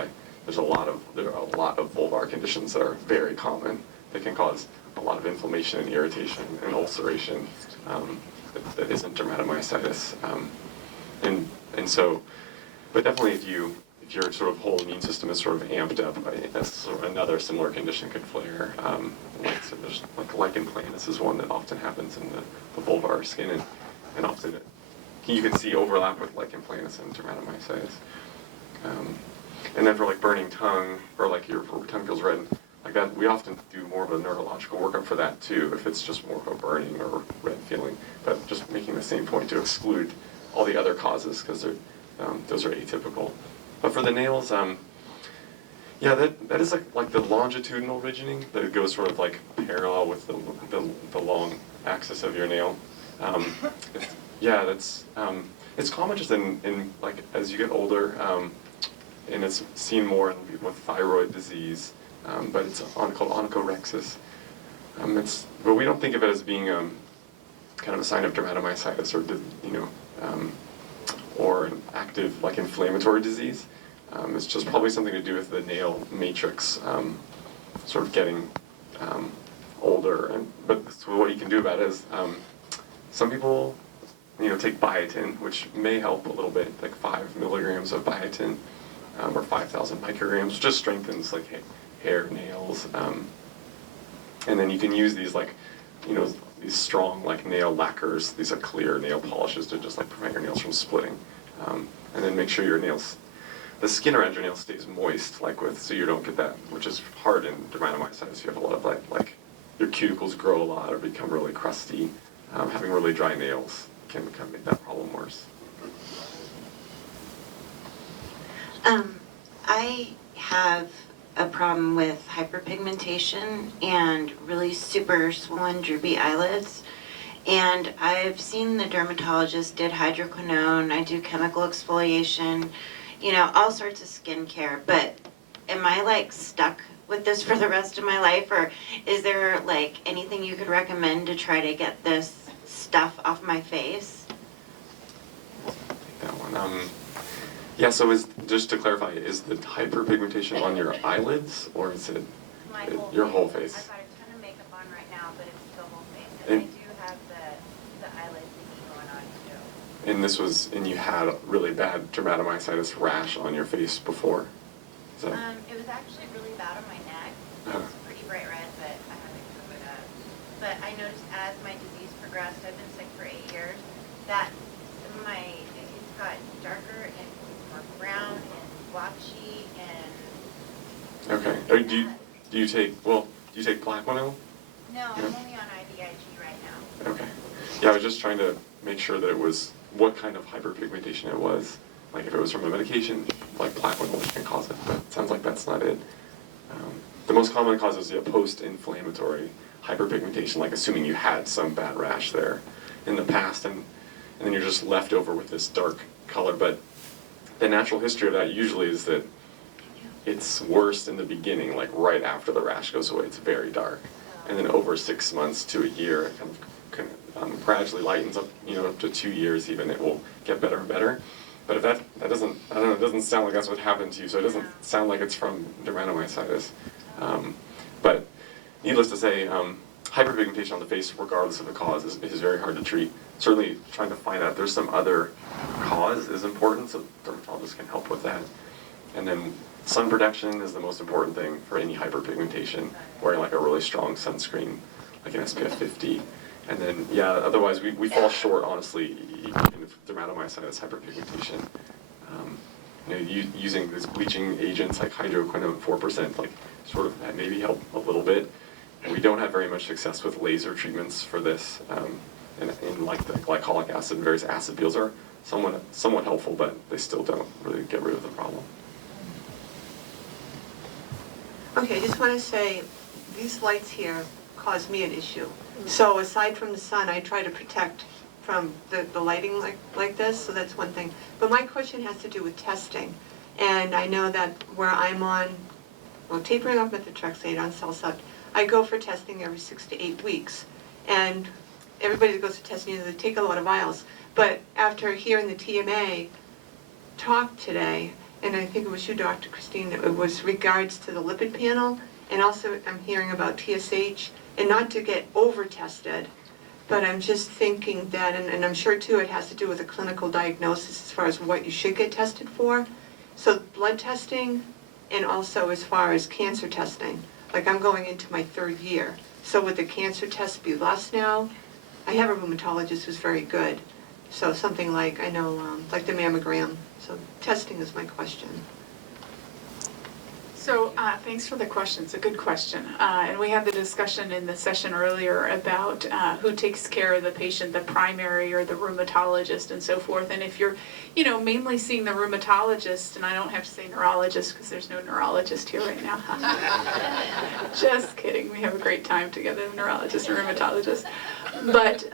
are a lot of vulvar conditions that are very common that can cause a lot of inflammation and irritation and ulceration that isn't dermatomyositis, and so, but definitely if your sort of whole immune system is sort of amped up, that's sort of another similar condition could flare. So there's lichen planus is one that often happens in the vulvar skin, and often you can see overlap with lichen planus and dermatomyositis. And then for burning tongue, or your tongue feels red, like that, we often do more of a neurological workup for that too, if it's just more of a burning or red feeling. But just making the same point to exclude all the other causes, because those are atypical. But for the nails, yeah, that is like the longitudinal ridging that goes sort of parallel with the long axis of your nail. It's common just in as you get older, and it's seen more in people with thyroid disease, but it's called onychorexis. But we don't think of it as being kind of a sign of dermatomyositis or an active inflammatory disease. It's just probably something to do with the nail matrix sort of getting older. So what you can do about it is some people take biotin, which may help a little bit, 5 milligrams of biotin or 5,000 micrograms, which just strengthens hair, nails, and then you can use these these strong nail lacquers. These are clear nail polishes to just prevent your nails from splitting, and then make sure your nails, the skin around your nails stays moist, so you don't get that, which is hard in dermatomyositis. You have a lot of your cuticles grow a lot or become really crusty. Having really dry nails can make that problem worse. I have a problem with hyperpigmentation and really super swollen, droopy eyelids. And I've seen the dermatologist did hydroquinone, I do chemical exfoliation, all sorts of skincare. But am I stuck with this for the rest of my life, or is there anything you could recommend to try to get this stuff off my face? That one. Yeah, so just to clarify, is the hyperpigmentation on your eyelids, or is it your whole face? I've got a ton of makeup on right now, but it's the whole face. And I do have the eyelid thingy going on too. And you had really bad dermatomyositis rash on your face before? It was actually really bad on my neck. It was pretty bright red, but I haven't covered up. But I noticed as my disease progressed, I've been sick for 8 years, that it's got darker and more brown and blotchy and... Okay. Do you take Plaquenil? No, I'm only on IVIG right now. Okay. Yeah, I was just trying to make sure that it was what kind of hyperpigmentation it was. If it was from a medication, Plaquenil can cause it, but it sounds like that's not it. The most common cause is post-inflammatory hyperpigmentation, assuming you had some bad rash there in the past, and then you're just left over with this dark color. But the natural history of that usually is that it's worse in the beginning, right after the rash goes away, it's very dark. And then over 6 months to a year, it kind of gradually lightens up, up to 2 years even, it will get better and better. But if that doesn't, I don't know, it doesn't sound like that's what happened to you, so it doesn't sound like it's from dermatomyositis. But needless to say, hyperpigmentation on the face, regardless of the cause, is very hard to treat. Certainly trying to find out if there's some other cause is important, so dermatologists can help with that. And then sun protection is the most important thing for any hyperpigmentation, wearing like a really strong sunscreen, like an SPF 50. And then, yeah, otherwise we fall short, honestly, even with dermatomyositis hyperpigmentation. Using these bleaching agents like hydroquinone 4%, like sort of that maybe help a little bit. And we don't have very much success with laser treatments for this. And like the glycolic acid and various acid peels are somewhat helpful, but they still don't really get rid of the problem. Okay, I just want to say, these lights here cause me an issue. So aside from the sun, I try to protect from the lighting like this, so that's one thing. But my question has to do with testing. And I know that where I'm on, well, tapering off methotrexate on Cellsuct, I go for testing every 6 to 8 weeks. And everybody that goes to testing, they take a lot of vials. But after hearing the TMA talk today, and I think it was you, Dr. Christine, it was regards to the lipid panel, and also I'm hearing about TSH, and not to get over-tested, but I'm just thinking that, and I'm sure too it has to do with a clinical diagnosis as far as what you should get tested for. So blood testing, and also as far as cancer testing. Like I'm going into my 3rd year. So would the cancer test be less now? I have a rheumatologist who's very good. So something like, I know, like the mammogram. So testing is my question. So thanks for the question. It's a good question. And we had the discussion in the session earlier about who takes care of the patient, the primary or the rheumatologist and so forth. And if you're, mainly seeing the rheumatologist, and I don't have to say neurologist because there's no neurologist here right now. Just kidding. We have a great time together, neurologist and rheumatologist. But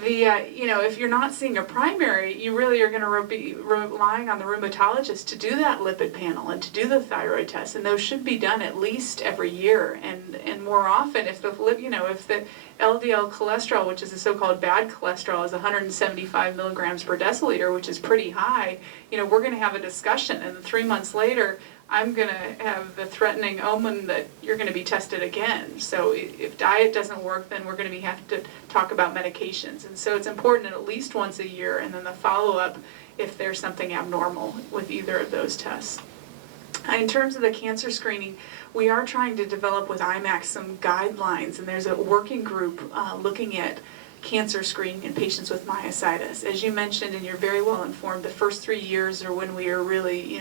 if you're not seeing a primary, you really are going to be relying on the rheumatologist to do that lipid panel and to do the thyroid test, and those should be done at least every year, and more often if the LDL cholesterol, which is the so-called bad cholesterol, is 175 milligrams per deciliter, which is pretty high. We're going to have a discussion, and 3 months later, I'm going to have the threatening omen that you're going to be tested again. So if diet doesn't work, then we're going to have to talk about medications. And so it's important at least once a year, and then the follow-up if there's something abnormal with either of those tests. In terms of the cancer screening, we are trying to develop with IMAX some guidelines, and there's a working group looking at cancer screening in patients with myositis. As you mentioned, and you're very well informed, the first 3 years are when we are really,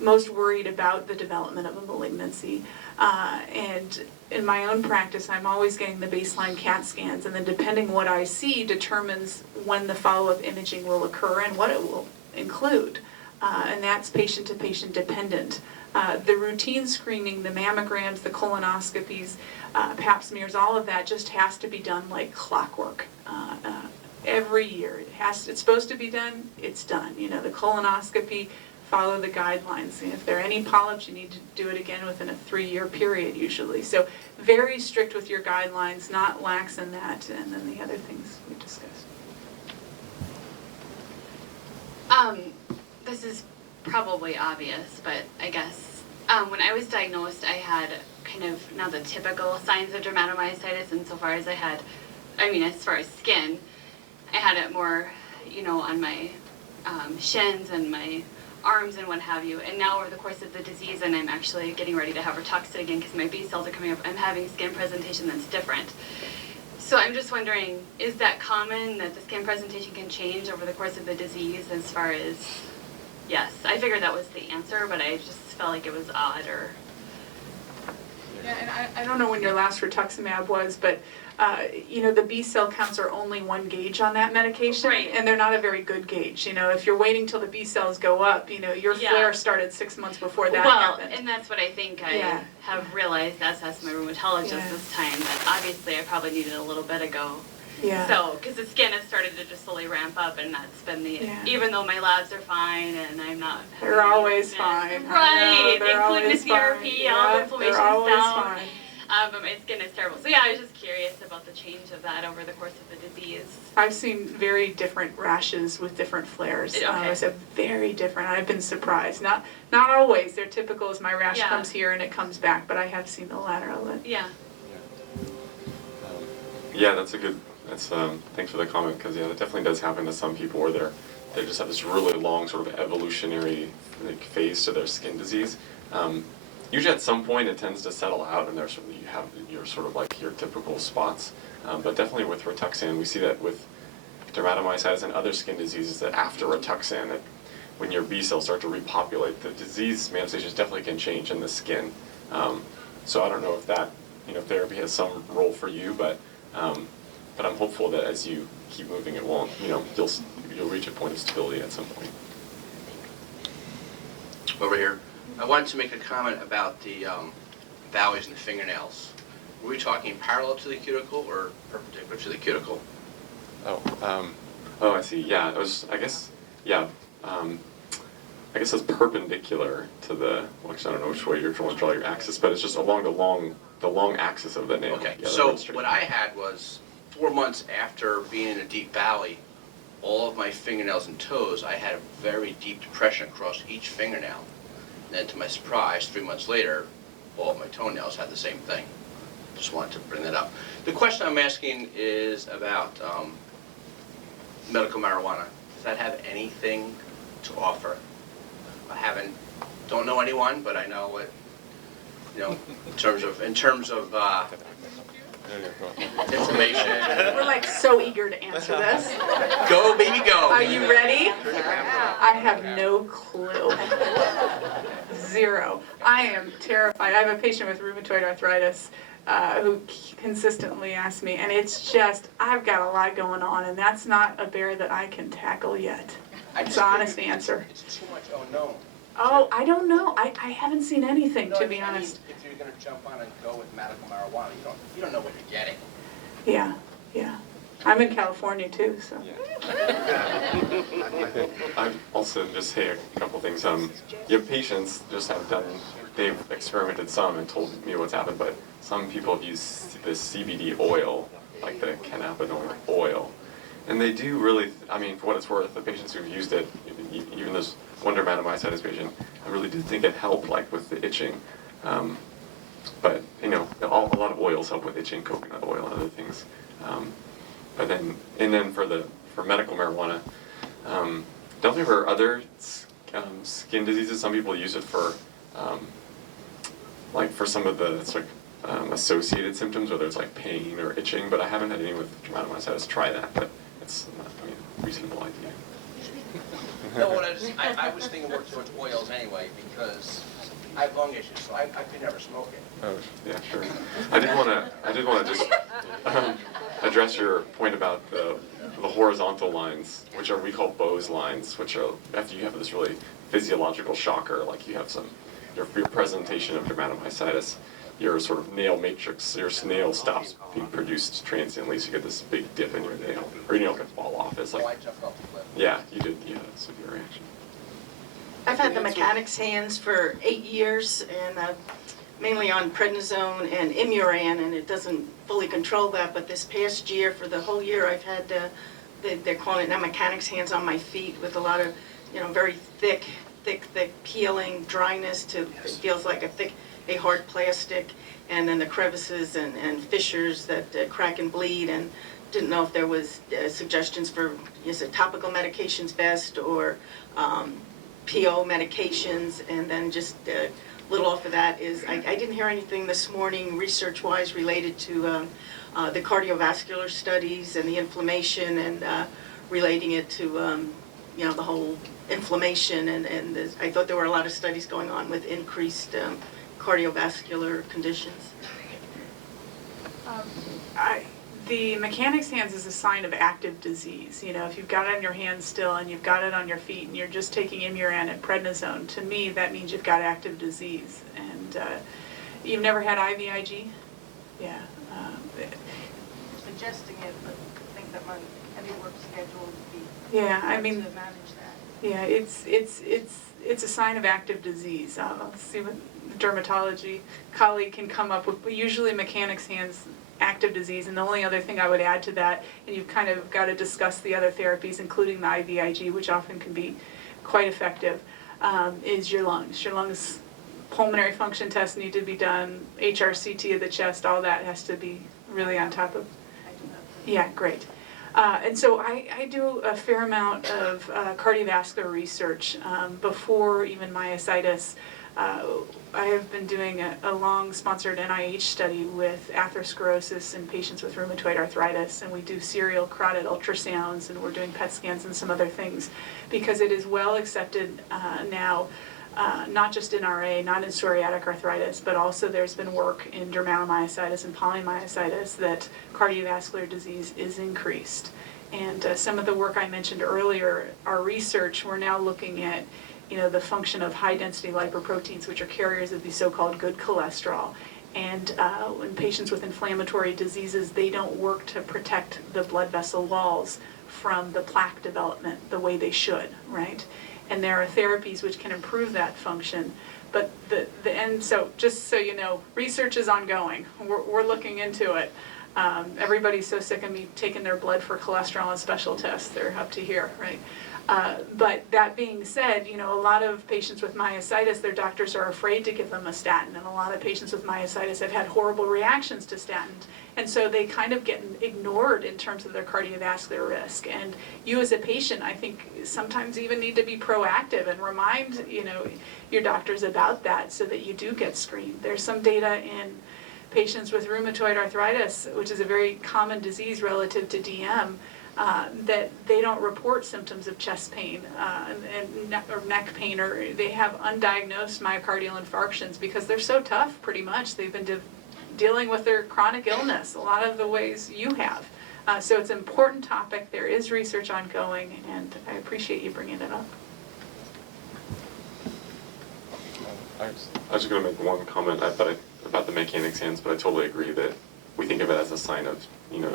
most worried about the development of a malignancy. And in my own practice, I'm always getting the baseline CAT scans, and then depending what I see determines when the follow-up imaging will occur and what it will include. And that's patient-to-patient dependent. The routine screening, the mammograms, the colonoscopies, pap smears, all of that just has to be done like clockwork. Every year. It's supposed to be done, it's done. The colonoscopy, follow the guidelines. And if there are any polyps, you need to do it again within a 3-year period usually. So very strict with your guidelines, not lax in that, and then the other things we discussed. This is probably obvious, but I guess when I was diagnosed, I had kind of not the typical signs of dermatomyositis insofar as as far as skin, I had it more, on my shins and my arms and what have you. And now over the course of the disease, and I'm actually getting ready to have Rituxan again because my B cells are coming up, I'm having skin presentation that's different. So I'm just wondering, is that common that the skin presentation can change over the course of the disease as far as, yes, I figured that was the answer, but I just felt like it was odd or. Yeah, and I don't know when your last rituximab was, but the B cell counts are only one gauge on that medication, right. And they're not a very good gauge. If you're waiting till the B cells go up, your flare started 6 months before that happened. Well, and that's what I think I have realized as my rheumatologist this time, that obviously I probably needed a little bit ago. Yeah. So, because the skin has started to just slowly ramp up, and that's been even though my labs are fine and I'm not. They're always fine. Right, they're including the always CRP, fine. all the Yep, inflammation's they're always down. fine. but my skin is terrible. So yeah, I was just curious about the change of that over the course of the disease. I've seen very different rashes with different flares. Okay. I said very different. I've been surprised. Not always. They're typical as my rash Yeah. comes here and it comes back, but I have seen the latter of it. Yeah. Yeah, that's thanks for the comment, because yeah, that definitely does happen to some people where they just have this really long sort of evolutionary phase to their skin disease. Usually at some point it tends to settle out, and you have your sort of like your typical spots. But definitely with Rituxan, we see that with dermatomyositis and other skin diseases, that after Rituxan, that when your B cells start to repopulate, the disease manifestations definitely can change in the skin. So I don't know if that therapy has some role for you, but I'm hopeful that as you keep moving, it won't. You'll reach a point of stability at some point. Over here. I wanted to make a comment about the valleys in the fingernails. Were we talking parallel to the cuticle or perpendicular to the cuticle? I see. Yeah, it was. I guess it's perpendicular to the. Well, actually, I don't know which way you're trying to draw your axis, but it's just along the long axis of the nail. Okay. Yeah, So what I had was 4 months after being in a deep valley, all of my fingernails and toes, I had a very deep depression across each fingernail. And then to my surprise, 3 months later, all of my toenails had the same thing. Just wanted to bring that up. The question I'm asking is about medical marijuana. Does that have anything to offer? Don't know anyone, but I know what, in terms of information. We're like so eager to answer this. Go, baby, go. Are you ready? I have no clue. Zero. I am terrified. I have a patient with rheumatoid arthritis who consistently asks me, and it's just, I've got a lot going on, and that's not a bear that I can tackle yet. It's an honest answer. It's too much unknown. Oh, I don't know. I haven't seen anything, to be honest. If you're going to jump on and go with medical marijuana, you don't know what you're getting. Yeah. I'm in California too, so. I'd also just say a couple things. Your patients they've experimented some and told me what's happened, but some people have used the CBD oil, like the cannabinoid oil. And they do really, for what it's worth, the patients who've used it, even this one dermatomyositis patient, I really did think it helped, like with the itching. But a lot of oils help with itching, coconut oil and other things. But then for medical marijuana, definitely for other skin diseases, some people use it for for some of the associated symptoms, whether it's like pain or itching. But I haven't had any with dermatomyositis try that. But it's a reasonable idea. No, I was thinking more towards oils anyway, because I have lung issues, so I could never smoke it. Oh, yeah, sure. I did want to just address your point about the horizontal lines, which we call Bose lines, which are after you have this really physiological shocker, like you have your presentation of dermatomyositis, your sort of nail matrix, your nail stops being produced transiently, so you get this big dip in your nail, or your nail can fall off. It's like, I jumped off the cliff. Yeah, you had a severe reaction. I've had the mechanics hands for 8 years, and mainly on prednisone and Imuran, and it doesn't fully control that. But this past year, for the whole year, I've had they're calling it now mechanics hands on my feet with a lot of very thick peeling, dryness to it feels like a hard plastic, and then the crevices and fissures that crack and bleed, and didn't know if there was suggestions for is it topical medications best or PO medications, and then just a little off of that is I didn't hear anything this morning research-wise related to the cardiovascular studies and the inflammation and relating it to the whole inflammation and I thought there were a lot of studies going on with increased cardiovascular conditions. The mechanics hands is a sign of active disease. If you've got it on your hands still and you've got it on your feet and you're just taking Imuran and prednisone, to me that means you've got active disease. And you've never had IVIG? Yeah. Suggesting it, but I think that my heavy work schedule would be hard to manage that. Yeah, it's a sign of active disease. Let's see what dermatology colleague can come up with, usually mechanics hands active disease, and the only other thing I would add to that, and you've kind of got to discuss the other therapies, including the IVIG, which often can be quite effective, is your lungs. Your lungs, pulmonary function tests need to be done, HRCT of the chest, all that has to be really on top of. Yeah, great. And so I do a fair amount of cardiovascular research before even myositis. I have been doing a long-sponsored NIH study with atherosclerosis in patients with rheumatoid arthritis, and we do serial carotid ultrasounds, and we're doing PET scans and some other things, because it is well accepted now, not just in RA, not in psoriatic arthritis, but also there's been work in dermatomyositis and polymyositis that cardiovascular disease is increased. And some of the work I mentioned earlier, our research, we're now looking at the function of high-density lipoproteins, which are carriers of the so-called good cholesterol. And in patients with inflammatory diseases, they don't work to protect the blood vessel walls from the plaque development the way they should, right? And there are therapies which can improve that function. But so just so you know, research is ongoing. We're looking into it. Everybody's so sick of me taking their blood for cholesterol and special tests. They're up to here, right? But that being said, a lot of patients with myositis, their doctors are afraid to give them a statin, and a lot of patients with myositis have had horrible reactions to statins, and so they kind of get ignored in terms of their cardiovascular risk. And you as a patient, I think, sometimes even need to be proactive and remind, your doctors about that so that you do get screened. There's some data in patients with rheumatoid arthritis, which is a very common disease relative to DM, that they don't report symptoms of chest pain or neck pain, or they have undiagnosed myocardial infarctions because they're so tough, pretty much. They've been dealing with their chronic illness a lot of the ways you have. So it's an important topic. There is research ongoing, and I appreciate you bringing it up. I was just going to make one comment about the mechanics hands, but I totally agree that we think of it as a sign of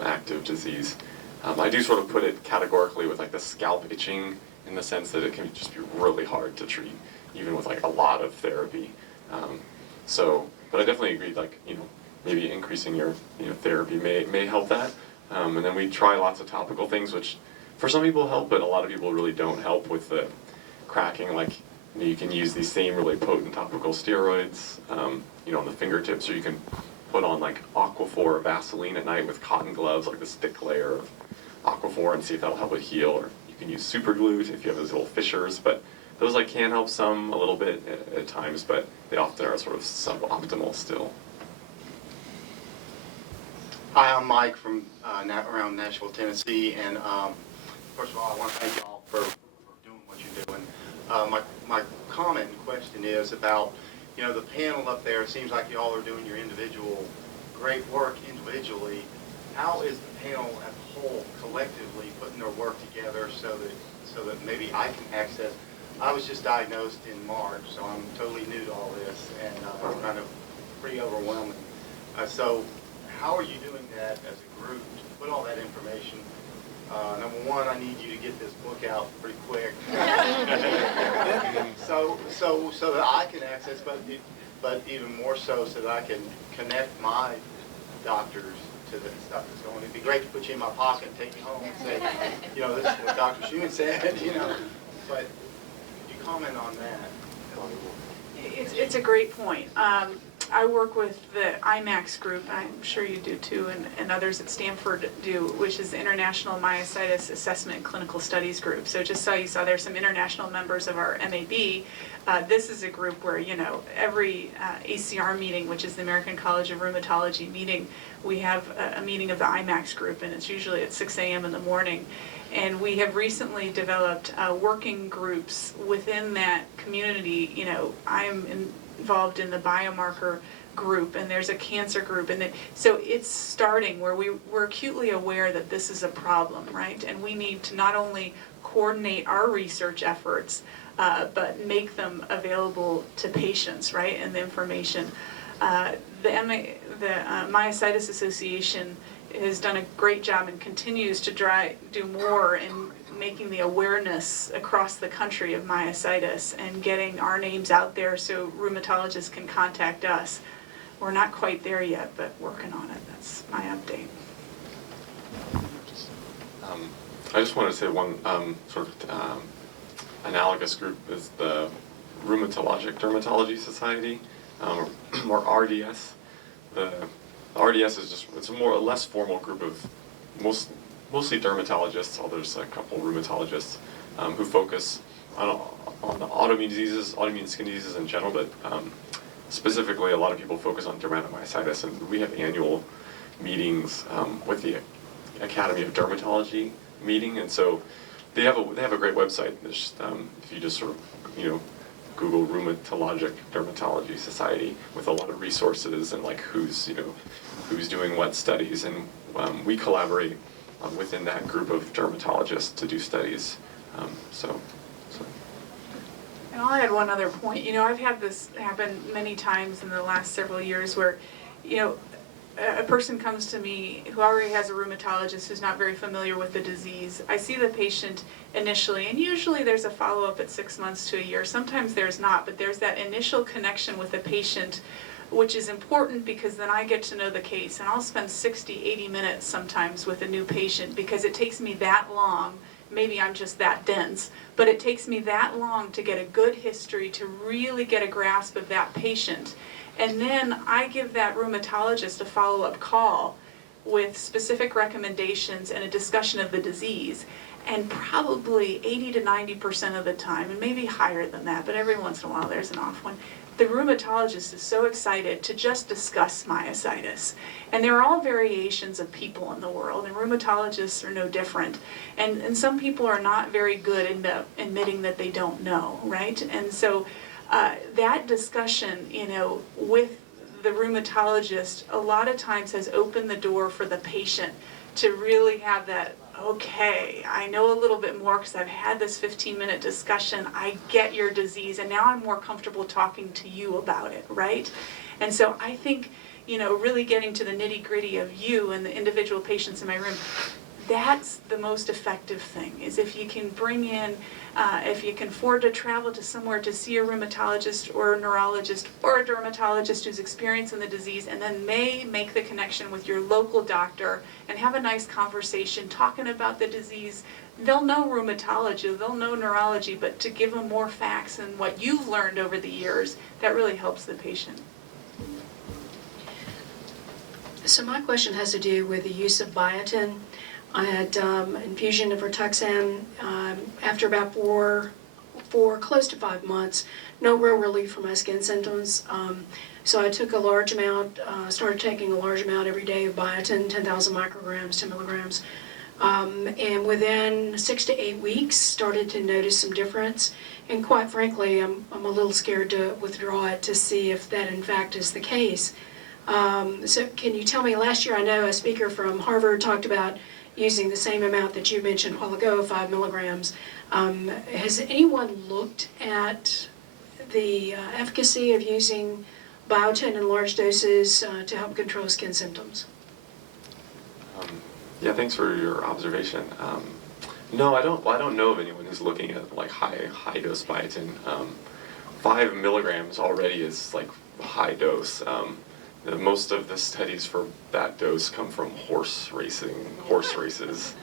active disease. I do sort of put it categorically with like the scalp itching, in the sense that it can just be really hard to treat, even with like a lot of therapy. But I definitely agree, maybe increasing your therapy may help that. And then we try lots of topical things, which for some people help, but a lot of people really don't help with the cracking. Like you can use these same really potent topical steroids, on the fingertips, or you can put on like Aquaphor or Vaseline at night with cotton gloves, like this thick layer of Aquaphor, and see if that'll help it heal. Or you can use super glue if you have those little fissures, but those can help some a little bit at times, but they often are sort of suboptimal still. Hi, I'm Mike from around Nashville, Tennessee, and first of all, I want to thank you all for doing what you're doing. My comment and question is about, the panel up there. It seems like you all are doing your individual great work individually. How is the panel as a whole collectively putting their work together so that maybe I can access? I was just diagnosed in March, so I'm totally new to all this, and it's kind of pretty overwhelming. So how are you doing that as a group to put all that information? Number one, I need you to get this book out pretty quick, so that I can access, but even more so that I can connect my doctors to the stuff that's going on. It'd be great to put you in my pocket and take you home and say, this is what Dr. Schoeman said, But could you comment on that? It's a great point. I work with the IMAX group, I'm sure you do too, and others at Stanford do, which is the International Myositis Assessment and Clinical Studies group. So just so you saw, there's some international members of our MAB. This is a group where, every ACR meeting, which is the American College of Rheumatology meeting, we have a meeting of the IMAX group, and it's usually at 6 a.m. in the morning. And we have recently developed working groups within that community. I'm involved in the biomarker group, and there's a cancer group, and so it's starting where we're acutely aware that this is a problem, right? And we need to not only coordinate our research efforts, but make them available to patients, right? And the information. The Myositis Association has done a great job and continues to do more and making the awareness across the country of myositis and getting our names out there so rheumatologists can contact us. We're not quite there yet, but working on it. That's my update. I just wanted to say one sort of analogous group is the Rheumatologic Dermatology Society, or RDS. The RDS is just, it's a less formal group of mostly dermatologists, although there's a couple rheumatologists who focus on autoimmune diseases, autoimmune skin diseases in general, but specifically a lot of people focus on dermatomyositis, and we have annual meetings with the Academy of Dermatology meeting, and so they have a great website. Just, if you just sort of Google Rheumatologic Dermatology Society, with a lot of resources and like who's doing what studies, and we collaborate within that group of dermatologists to do studies. So. And I'll add one other point. I've had this happen many times in the last several years where, a person comes to me who already has a rheumatologist who's not very familiar with the disease. I see the patient initially, and usually there's a follow-up at 6 months to a year. Sometimes there's not, but there's that initial connection with the patient, which is important because then I get to know the case. And I'll spend 60, 80 minutes sometimes with a new patient because it takes me that long. Maybe I'm just that dense, but it takes me that long to get a good history, to really get a grasp of that patient. And then I give that rheumatologist a follow-up call with specific recommendations and a discussion of the disease. And probably 80 to 90% of the time, and maybe higher than that, but every once in a while there's an off one, the rheumatologist is so excited to just discuss myositis. And there are all variations of people in the world, and rheumatologists are no different. And some people are not very good in admitting that they don't know, right? And so that discussion, with the rheumatologist, a lot of times has opened the door for the patient to really have that, okay, I know a little bit more because I've had this 15-minute discussion, I get your disease, and now I'm more comfortable talking to you about it, right? And so I think, really getting to the nitty-gritty of you and the individual patients in my room, that's the most effective thing, is if you can bring in, if you can afford to travel to somewhere to see a rheumatologist or a neurologist or a dermatologist who's experienced in the disease, and then they make the connection with your local doctor and have a nice conversation talking about the disease. They'll know rheumatology, they'll know neurology, but to give them more facts and what you've learned over the years, that really helps the patient. So my question has to do with the use of biotin. I had infusion of Rituxan after about four, close to 5 months. No real relief for my skin symptoms. So I took a large amount, started taking a large amount every day of biotin, 10,000 micrograms, 10 milligrams. And within 6 to 8 weeks, started to notice some difference. And quite frankly, I'm a little scared to withdraw it to see if that in fact is the case. So can you tell me, last year I know a speaker from Harvard talked about using the same amount that you mentioned a while ago, 5 milligrams. Has anyone looked at the efficacy of using biotin in large doses to help control skin symptoms? Yeah, thanks for your observation. No, I don't know of anyone who's looking at like high dose biotin. 5 milligrams already is like high dose. Most of the studies for that dose come from horse races.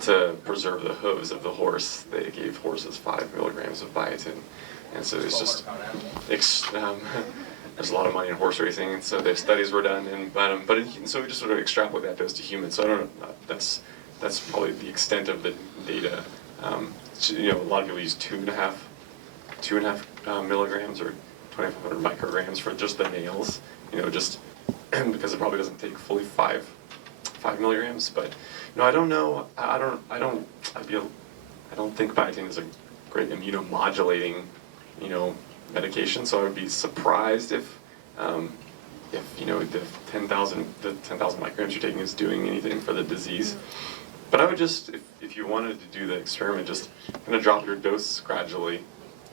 To preserve the hooves of the horse, they gave horses 5 milligrams of biotin. And so it's just, there's a lot of money in horse racing, and so the studies were done, so we just sort of extrapolate that dose to humans. So I don't know, that's probably the extent of the data. A lot of people use 2.5 milligrams or 2,500 micrograms for just the nails. Just because it probably doesn't take fully 5 milligrams. But I don't know. I don't think biotin is a great immunomodulating, medication. So I would be surprised if the 10,000 micrograms you're taking is doing anything for the disease. But I would just, if you wanted to do the experiment, just kind of drop your dose gradually,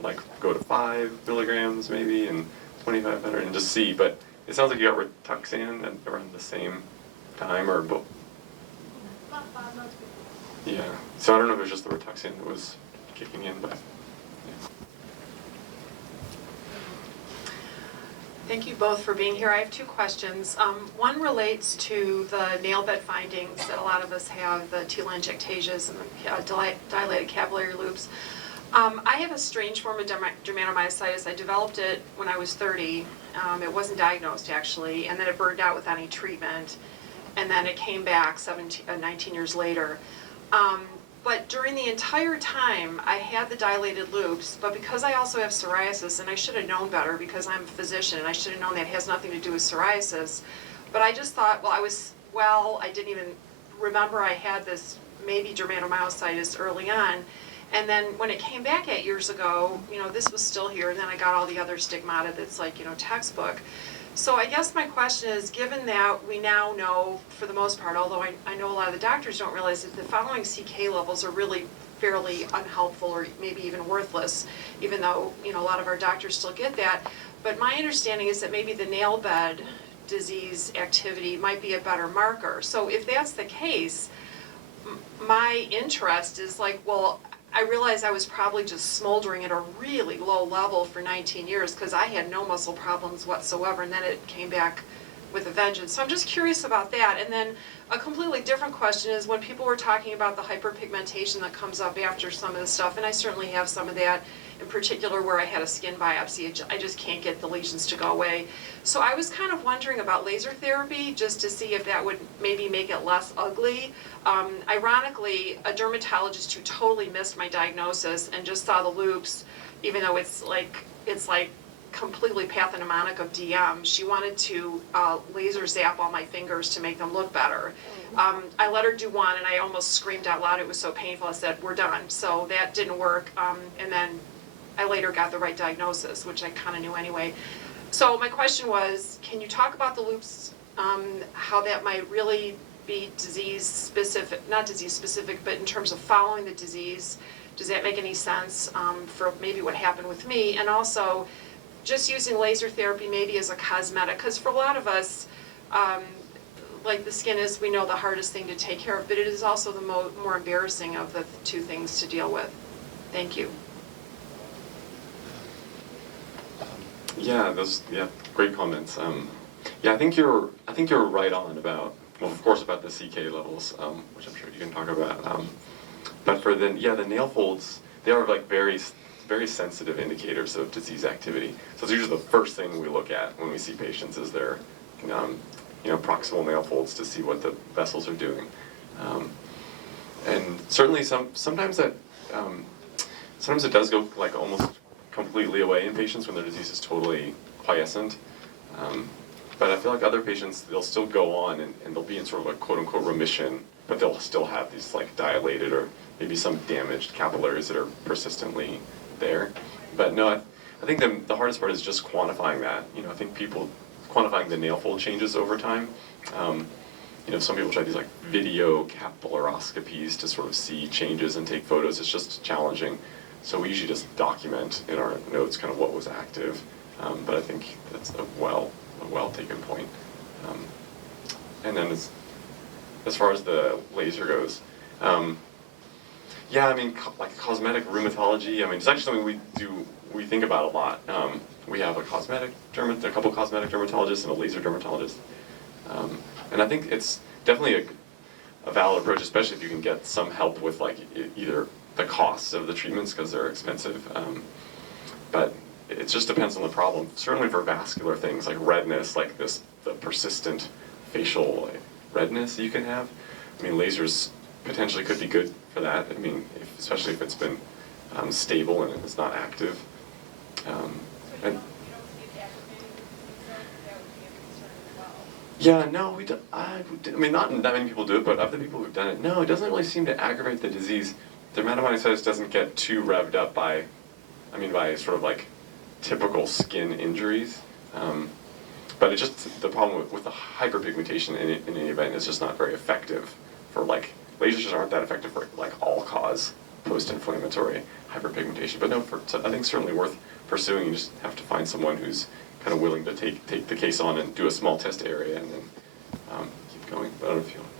like go to 5 milligrams maybe and 2,500 and just see. But it sounds like you got Rituxan around the same time, or both. About 5 months Yeah. So I don't know if it was just the Rituxan that was kicking in, but. Thank you both for being here. I have two questions. One relates to the nail bed findings that a lot of us have, the telangiectasias and the dilated capillary loops. I have a strange form of dermatomyositis. I developed it when I was 30. It wasn't diagnosed actually, and then it burned out without any treatment, and then it came back 19 years later. But during the entire time, I had the dilated loops, but because I also have psoriasis, and I should have known better because I'm a physician, and I should have known that has nothing to do with psoriasis, but I just thought, I didn't even remember I had this maybe dermatomyositis early on. And then when it came back 8 years ago, this was still here, and then I got all the other stigmata that's like, textbook. So I guess my question is, given that we now know, for the most part, although I know a lot of the doctors don't realize that the following CK levels are really fairly unhelpful or maybe even worthless, even though, a lot of our doctors still get that. But my understanding is that maybe the nail bed disease activity might be a better marker. So if that's the case, my interest is like, well, I realized I was probably just smoldering at a really low level for 19 years because I had no muscle problems whatsoever, and then it came back with a vengeance. So I'm just curious about that. And then a completely different question is when people were talking about the hyperpigmentation that comes up after some of the stuff, and I certainly have some of that, in particular where I had a skin biopsy, I just can't get the lesions to go away. So I was kind of wondering about laser therapy just to see if that would maybe make it less ugly. Ironically, a dermatologist who totally missed my diagnosis and just saw the loops, even though it's like completely pathognomonic of DM, she wanted to laser zap all my fingers to make them look better. I let her do one and I almost screamed out loud. It was so painful. I said, we're done. So that didn't work. And then I later got the right diagnosis, which I kind of knew anyway. So my question was, can you talk about the loops, how that might really be disease specific, not disease specific, but in terms of following the disease, does that make any sense for maybe what happened with me? And also, just using laser therapy maybe as a cosmetic, because for a lot of us, like the skin is, we know, the hardest thing to take care of, but it is also the more embarrassing of the two things to deal with. Thank you. Yeah, great comments. I think you're right on about, well, of course, about the CK levels, which I'm sure you can talk about. But for the nail folds, they are like very, very sensitive indicators of disease activity. So it's usually the first thing we look at when we see patients is their, proximal nail folds to see what the vessels are doing. And certainly sometimes it does go like almost completely away in patients when their disease is totally quiescent. But I feel like other patients, they'll still go on and they'll be in sort of a quote-unquote remission, but they'll still have these like dilated or maybe some damaged capillaries that are persistently there. But no, I think the hardest part is just quantifying that. I think quantifying the nail fold changes over time. Some people try these like video capillaroscopies to sort of see changes and take photos. It's just challenging. So we usually just document in our notes kind of what was active. But I think that's a well taken point. And then as far as the laser goes, like cosmetic rheumatology, it's actually something we think about a lot. We have a couple cosmetic dermatologists and a laser dermatologist. And I think it's definitely a valid approach, especially if you can get some help with like either the costs of the treatments because they're expensive. But it just depends on the problem. Certainly for vascular things like redness, like the persistent facial redness you can have. Lasers potentially could be good for that. Especially if it's been stable and it's not active. No, we don't. Not that many people do it, but of the people who've done it, no, it doesn't really seem to aggravate the disease. Dermatomyositis doesn't get too revved up by sort of like typical skin injuries. But it's just the problem with the hyperpigmentation in any event is just not very effective for like, lasers just aren't that effective for like all cause post-inflammatory hyperpigmentation. But no, I think certainly worth pursuing. You just have to find someone who's kind of willing to take the case on and do a small test area and then keep going. But I don't know if you want.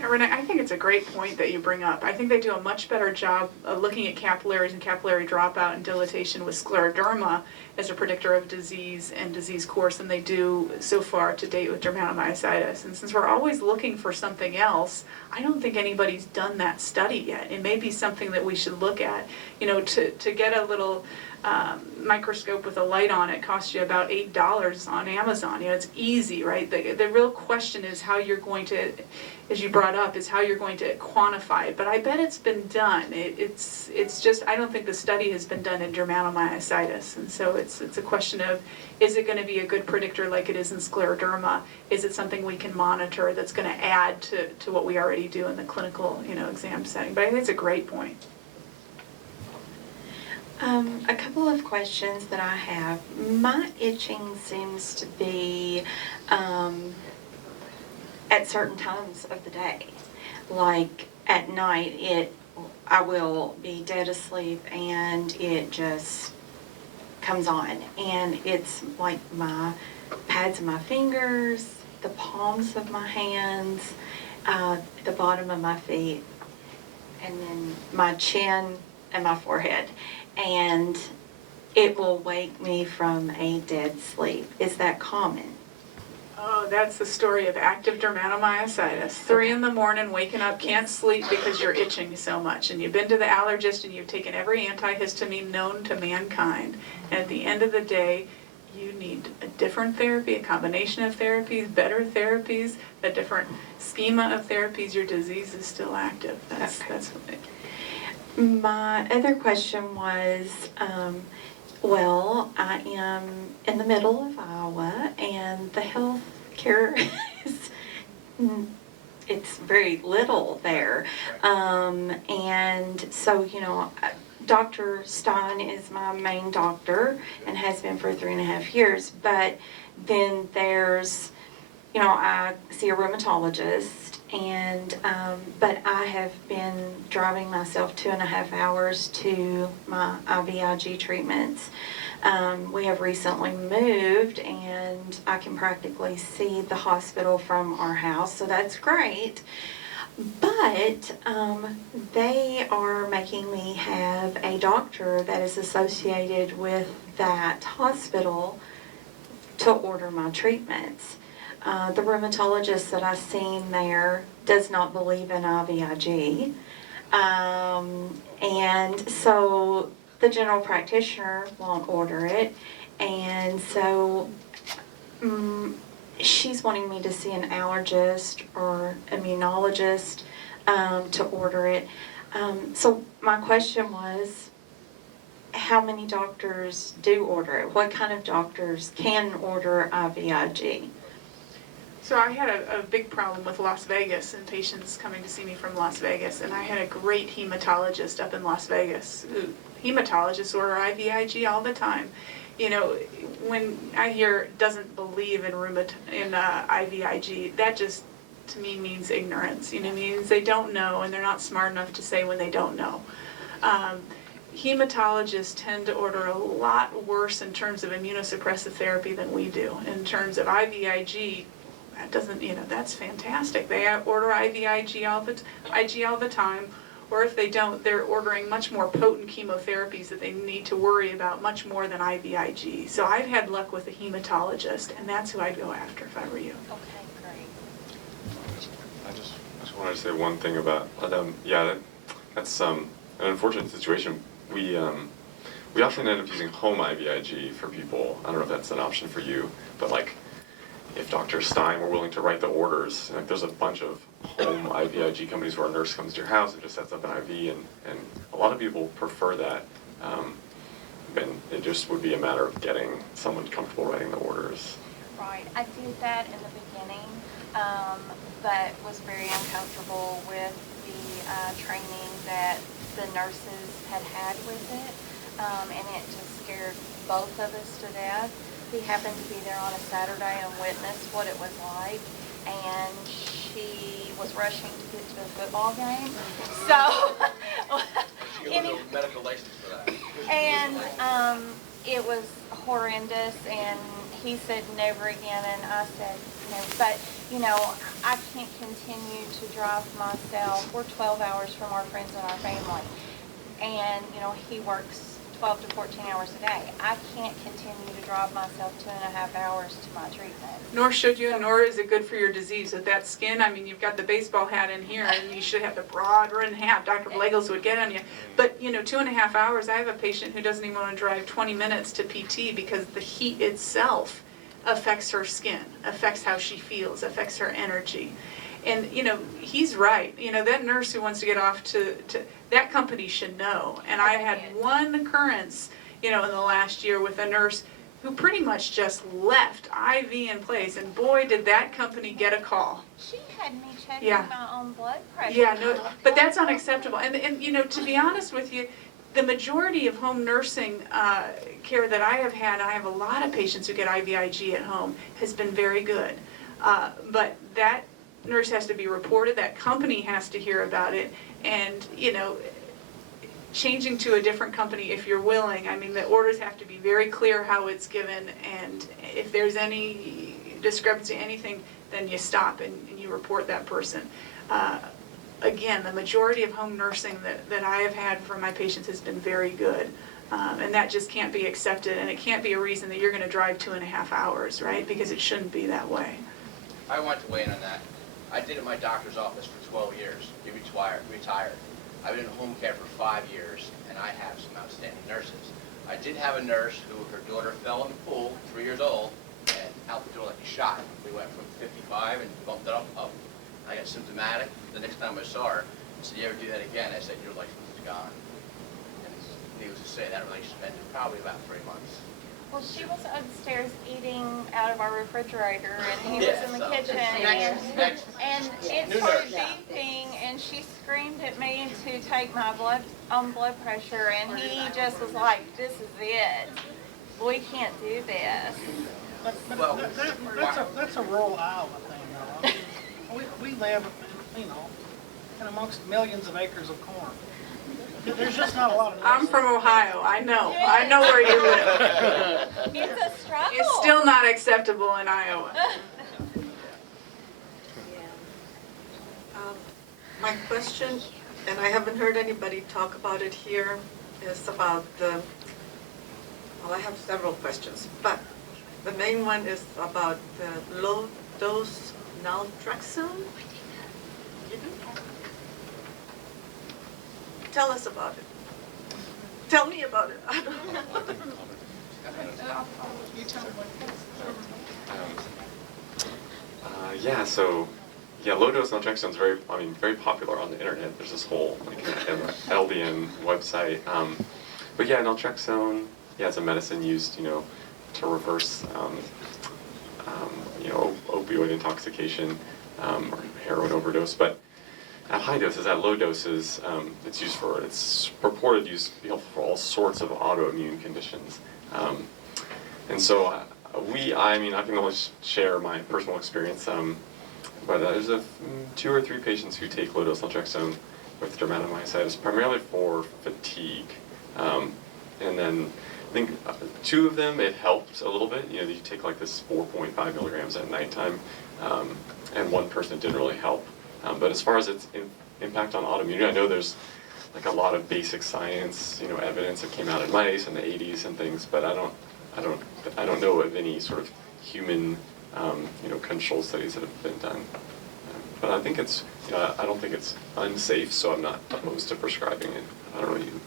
Yeah, Renee, I think it's a great point that you bring up. I think they do a much better job of looking at capillaries and capillary dropout and dilatation with scleroderma as a predictor of disease and disease course than they do so far to date with dermatomyositis. And since we're always looking for something else, I don't think anybody's done that study yet. It may be something that we should look at. You know, to get a little microscope with a light on it costs you about $8 on Amazon. You know, it's easy, right? The real question is how you're going to, as you brought up, is how you're going to quantify it. But I bet it's been done. It's just, I don't think the study has been done in dermatomyositis. And so it's a question of, is it going to be a good predictor like it is in scleroderma? Is it something we can monitor that's going to add to what we already do in the clinical, you know, exam setting? But I think it's a great point. A couple of questions that I have. My itching seems to be at certain times of the day. Like at night, I will be dead asleep and it just comes on. And it's like my pads of my fingers, the palms of my hands, the bottom of my feet, and then my chin and my forehead. And it will wake me from a dead sleep. Is that common? Oh, that's the story of active dermatomyositis. 3 in the morning, waking up, can't sleep because you're itching so much. And you've been to the allergist and you've taken every antihistamine known to mankind. And at the end of the day, you need a different therapy, a combination of therapies, better therapies, a different schema of therapies. Your disease is still active. That's what it. My other question was, well, I am in the middle of Iowa, and the health care is, it's very little there. And so, you know, Dr. Stein is my main doctor and has been for 3.5 years. But then there's, you know, I see a rheumatologist. And, but I have been driving myself 2.5 hours to my IVIG treatments. We have recently moved and I can practically see the hospital from our house, so that's great. But they are making me have a doctor that is associated with that hospital to order my treatments. The rheumatologist that I've seen there does not believe in IVIG. And so the general practitioner won't order it. And so she's wanting me to see an allergist or immunologist to order it. So my question was, how many doctors do order it? What kind of doctors can order IVIG? So I had a big problem with Las Vegas and patients coming to see me from Las Vegas, and I had a great hematologist up in Las Vegas. Hematologists order IVIG all the time. You know, when I hear doesn't believe in IVIG, that just to me means ignorance. You know, it means they don't know and they're not smart enough to say when they don't know. Hematologists tend to order a lot worse in terms of immunosuppressive therapy than we do. In terms of IVIG, that doesn't, you know, that's fantastic. They order IVIG all the time, or if they don't, they're ordering much more potent chemotherapies that they need to worry about much more than IVIG. So I've had luck with a hematologist, and that's who I'd go after if I were you. Okay, great. I just wanted to say one thing about that's an unfortunate situation. We often end up using home IVIG for people. I don't know if that's an option for you, but like, if Dr. Stein were willing to write the orders, like there's a bunch of home IVIG companies where a nurse comes to your house and just sets up an IV, and a lot of people prefer that. And it just would be a matter of getting someone comfortable writing the orders. Right. I did that in the beginning, but was very uncomfortable with the training that the nurses had with it, and it just scared both of us to death. He happened to be there on a Saturday and witnessed what it was like, and she was rushing to get to a football game. So, anyway, medical license for that. And it was horrendous, and he said never again, and I said no. But you know, I can't continue to drive myself. We're 12 hours from our friends and our family. And, you know, he works 12 to 14 hours a day. I can't continue to drive myself 2.5 hours to my treatment. Nor should you, nor is it good for your disease. With that skin, I mean, you've got the baseball hat in here, and you should have the broad rim hat. Dr. Blagels would get on you. But, you know, 2.5 hours, I have a patient who doesn't even want to drive 20 minutes to PT because the heat itself affects her skin, affects how she feels, affects her energy. And, you know, he's right. You know, that nurse who wants to get off to that company should know. And I had one occurrence, you know, in the last year with a nurse who pretty much just left IV in place. And boy, did that company get a call. She had me checking Yeah. my own blood pressure. Yeah, no, but that's unacceptable. And you know, to be honest with you, the majority of home nursing care that I have a lot of patients who get IVIG at home, has been very good. But that nurse has to be reported, that company has to hear about it, and, you know, changing to a different company if you're willing. I mean, the orders have to be very clear how it's given, and if there's any discrepancy, anything, then you stop and you report that person. Again, the majority of home nursing that I have had for my patients has been very good. And that just can't be accepted, and it can't be a reason that you're going to drive 2.5 hours, right? Because it shouldn't be that way. I want to weigh in on that. I did it in my doctor's office for 12 years. He retired. I've been in home care for 5 years, and I have some outstanding nurses. I did have a nurse who, her daughter fell in the pool, 3 years old, and out the door like a shot. We went from 55 and bumped it up. I got symptomatic. The next time I saw her, I said, "You ever do that again?" I said, "Your license is gone." And needless to say, that relationship ended probably about 3 months. Well, she was upstairs eating out of our refrigerator, and he was in the so- kitchen, Next. and it New started nurse. beeping, and she screamed at me to take my blood pressure, and he just was like, "This is it. We can't do this." Well, That's a rural Iowa thing, though. We live, you know, in amongst millions of acres of corn. There's just not a lot of... I'm from Ohio. I know where you live. It's a struggle. It's still not acceptable in Iowa. My question, and I haven't heard anybody talk about it here, is about the, well, I have several questions, but the main one is about the low-dose naltrexone. Tell us about it. Tell me about it. I don't know. Low-dose naltrexone is very popular on the internet. There's this whole LDN website. But yeah, naltrexone, it's a medicine used, to reverse, opioid intoxication or heroin overdose. But at high doses, at low doses, it's purported use to be helpful for all sorts of autoimmune conditions. And so I can only share my personal experience, but there's 2 or 3 patients who take low-dose naltrexone with dermatomyositis, primarily for fatigue. And then I think 2 of them, it helps a little bit. You take like this 4.5 milligrams at nighttime, and 1 person didn't really help. But as far as its impact on autoimmunity, I know there's like a lot of basic science, evidence that came out in mice in the 80s and things, but I don't know of any sort of human, control studies that have been done. But I think it's, I don't think it's unsafe, so I'm not opposed to prescribing it. I don't know you.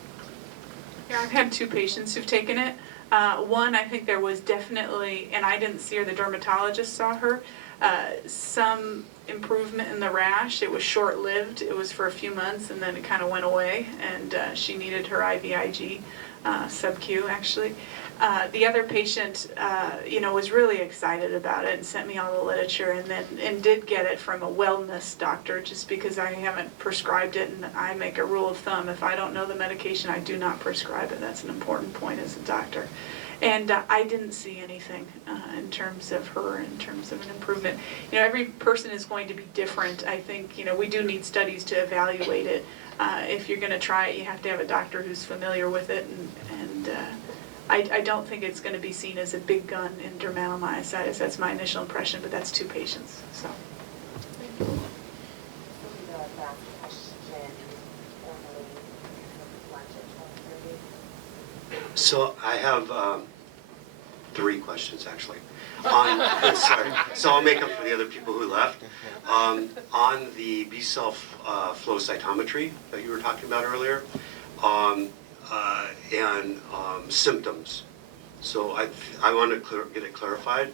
Yeah, I've had 2 patients who've taken it. One, I think there was definitely, and I didn't see her, the dermatologist saw her, some improvement in the rash. It was short-lived. It was for a few months, and then it kind of went away, and she needed her IVIG, sub-Q actually. The other patient, was really excited about it and sent me all the literature, and did get it from a wellness doctor, just because I haven't prescribed it, and I make a rule of thumb: if I don't know the medication, I do not prescribe it. That's an important point as a doctor. And I didn't see anything in terms of her, in terms of an improvement. Every person is going to be different. I think, we do need studies to evaluate it. If you're going to try it, you have to have a doctor who's familiar with it, and I don't think it's going to be seen as a big gun in dermatomyositis. That's my initial impression, but that's 2 patients. So. So I have 3 questions actually. Sorry, so I'll make up for the other people who left. On the B-cell flow cytometry that you were talking about earlier, and symptoms. So I want to get it clarified.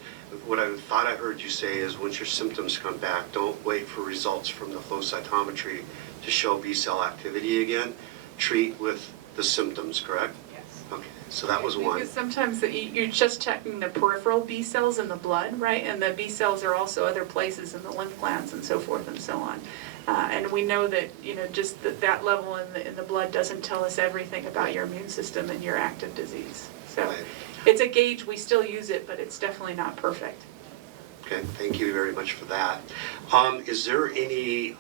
What I thought I heard you say is once your symptoms come back, don't wait for results from the flow cytometry to show B-cell activity again. Treat with the symptoms, correct? Yes. Okay, so that was one. Because sometimes you're just checking the peripheral B cells in the blood, right? And the B cells are also other places in the lymph glands and so forth and so on. And we know that, just that level in the blood doesn't tell us everything about your immune system and your active disease. So it's a gauge, we still use it, but it's definitely not perfect. Okay, thank you very much for that. Is there any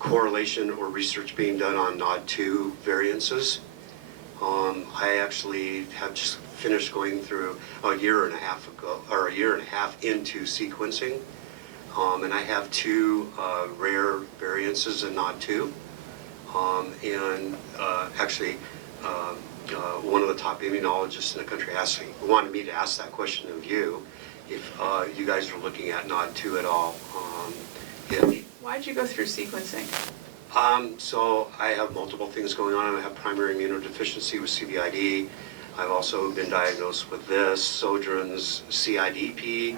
correlation or research being done on NOD2 variances? I actually have just finished going through a year and a half into sequencing, and I have 2 rare variances in NOD2, and actually one of the top immunologists in the country wanted me to ask that question of you, if you guys are looking at NOD2 at all. Why'd you go through sequencing? So I have multiple things going on. I have primary immunodeficiency with CVID. I've also been diagnosed with this, Sjogren's CIDP,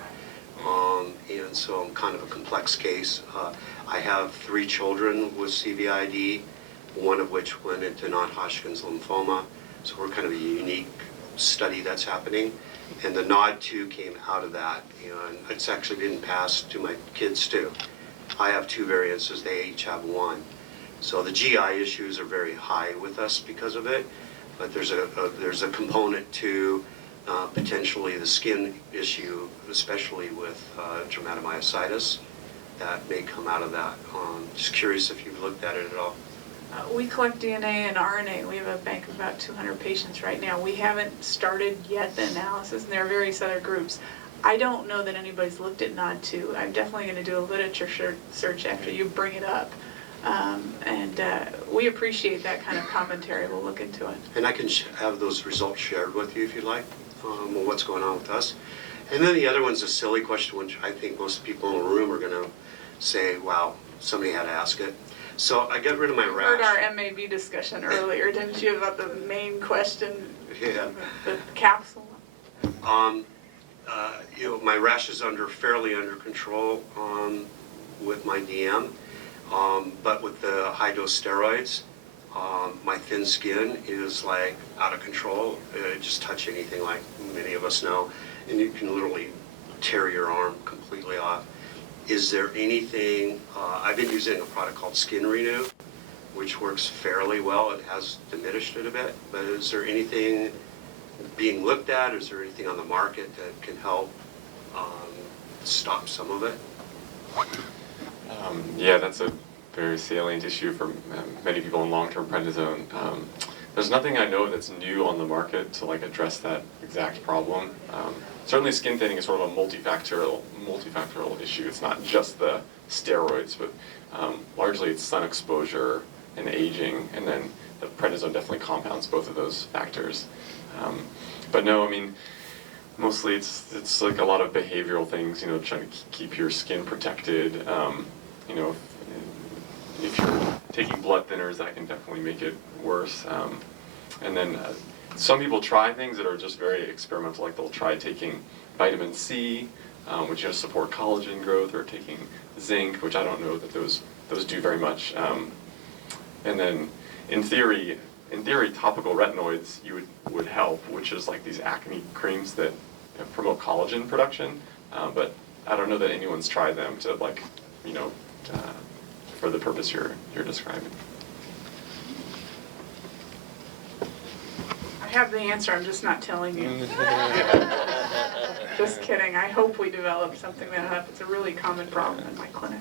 and so I'm kind of a complex case. I have 3 children with CVID, one of which went into non-Hodgkin's lymphoma, so we're kind of a unique study that's happening. And the NOD2 came out of that, and it's actually been passed to my kids too. I have 2 variances, they each have 1. So the GI issues are very high with us because of it, but there's a component to potentially the skin issue, especially with dermatomyositis, that may come out of that. Just curious if you've looked at it at all. We collect DNA and RNA. We have a bank of about 200 patients right now. We haven't started yet the analysis, and there are various other groups. I don't know that anybody's looked at NOD2. I'm definitely going to do a literature search after you bring it up. And we appreciate that kind of commentary. We'll look into it. And I can have those results shared with you if you'd like, on what's going on with us. And then the other one's a silly question, which I think most people in the room are going to say, wow, somebody had to ask it. So I got rid of my rash. You heard our MAB discussion earlier, didn't you, about the main question? Yeah. The capsule? My rash is fairly under control with my DM, but with the high-dose steroids, my thin skin is like out of control. Just touch anything, like many of us know, and you can literally tear your arm completely off. Is there anything, I've been using a product called Skin Renew, which works fairly well. It has diminished it a bit, but is there anything being looked at? Is there anything on the market that can help stop some of it? Yeah, that's a very salient issue for many people on long-term prednisone. There's nothing I know that's new on the market to address that exact problem. Certainly skin thinning is sort of a multifactorial issue. It's not just the steroids, but largely it's sun exposure and aging, and then the prednisone definitely compounds both of those factors. But no, I mean, mostly it's like a lot of behavioral things, trying to keep your skin protected. If you're taking blood thinners, that can definitely make it worse. And then some people try things that are just very experimental, like they'll try taking vitamin C, which support collagen growth, or taking zinc, which I don't know that those do very much. And then in theory, topical retinoids would help, which is like these acne creams that promote collagen production. But I don't know that anyone's tried them to for the purpose you're describing. I have the answer, I'm just not telling you. Just kidding. I hope we develop something that helps. It's a really common problem in my clinic.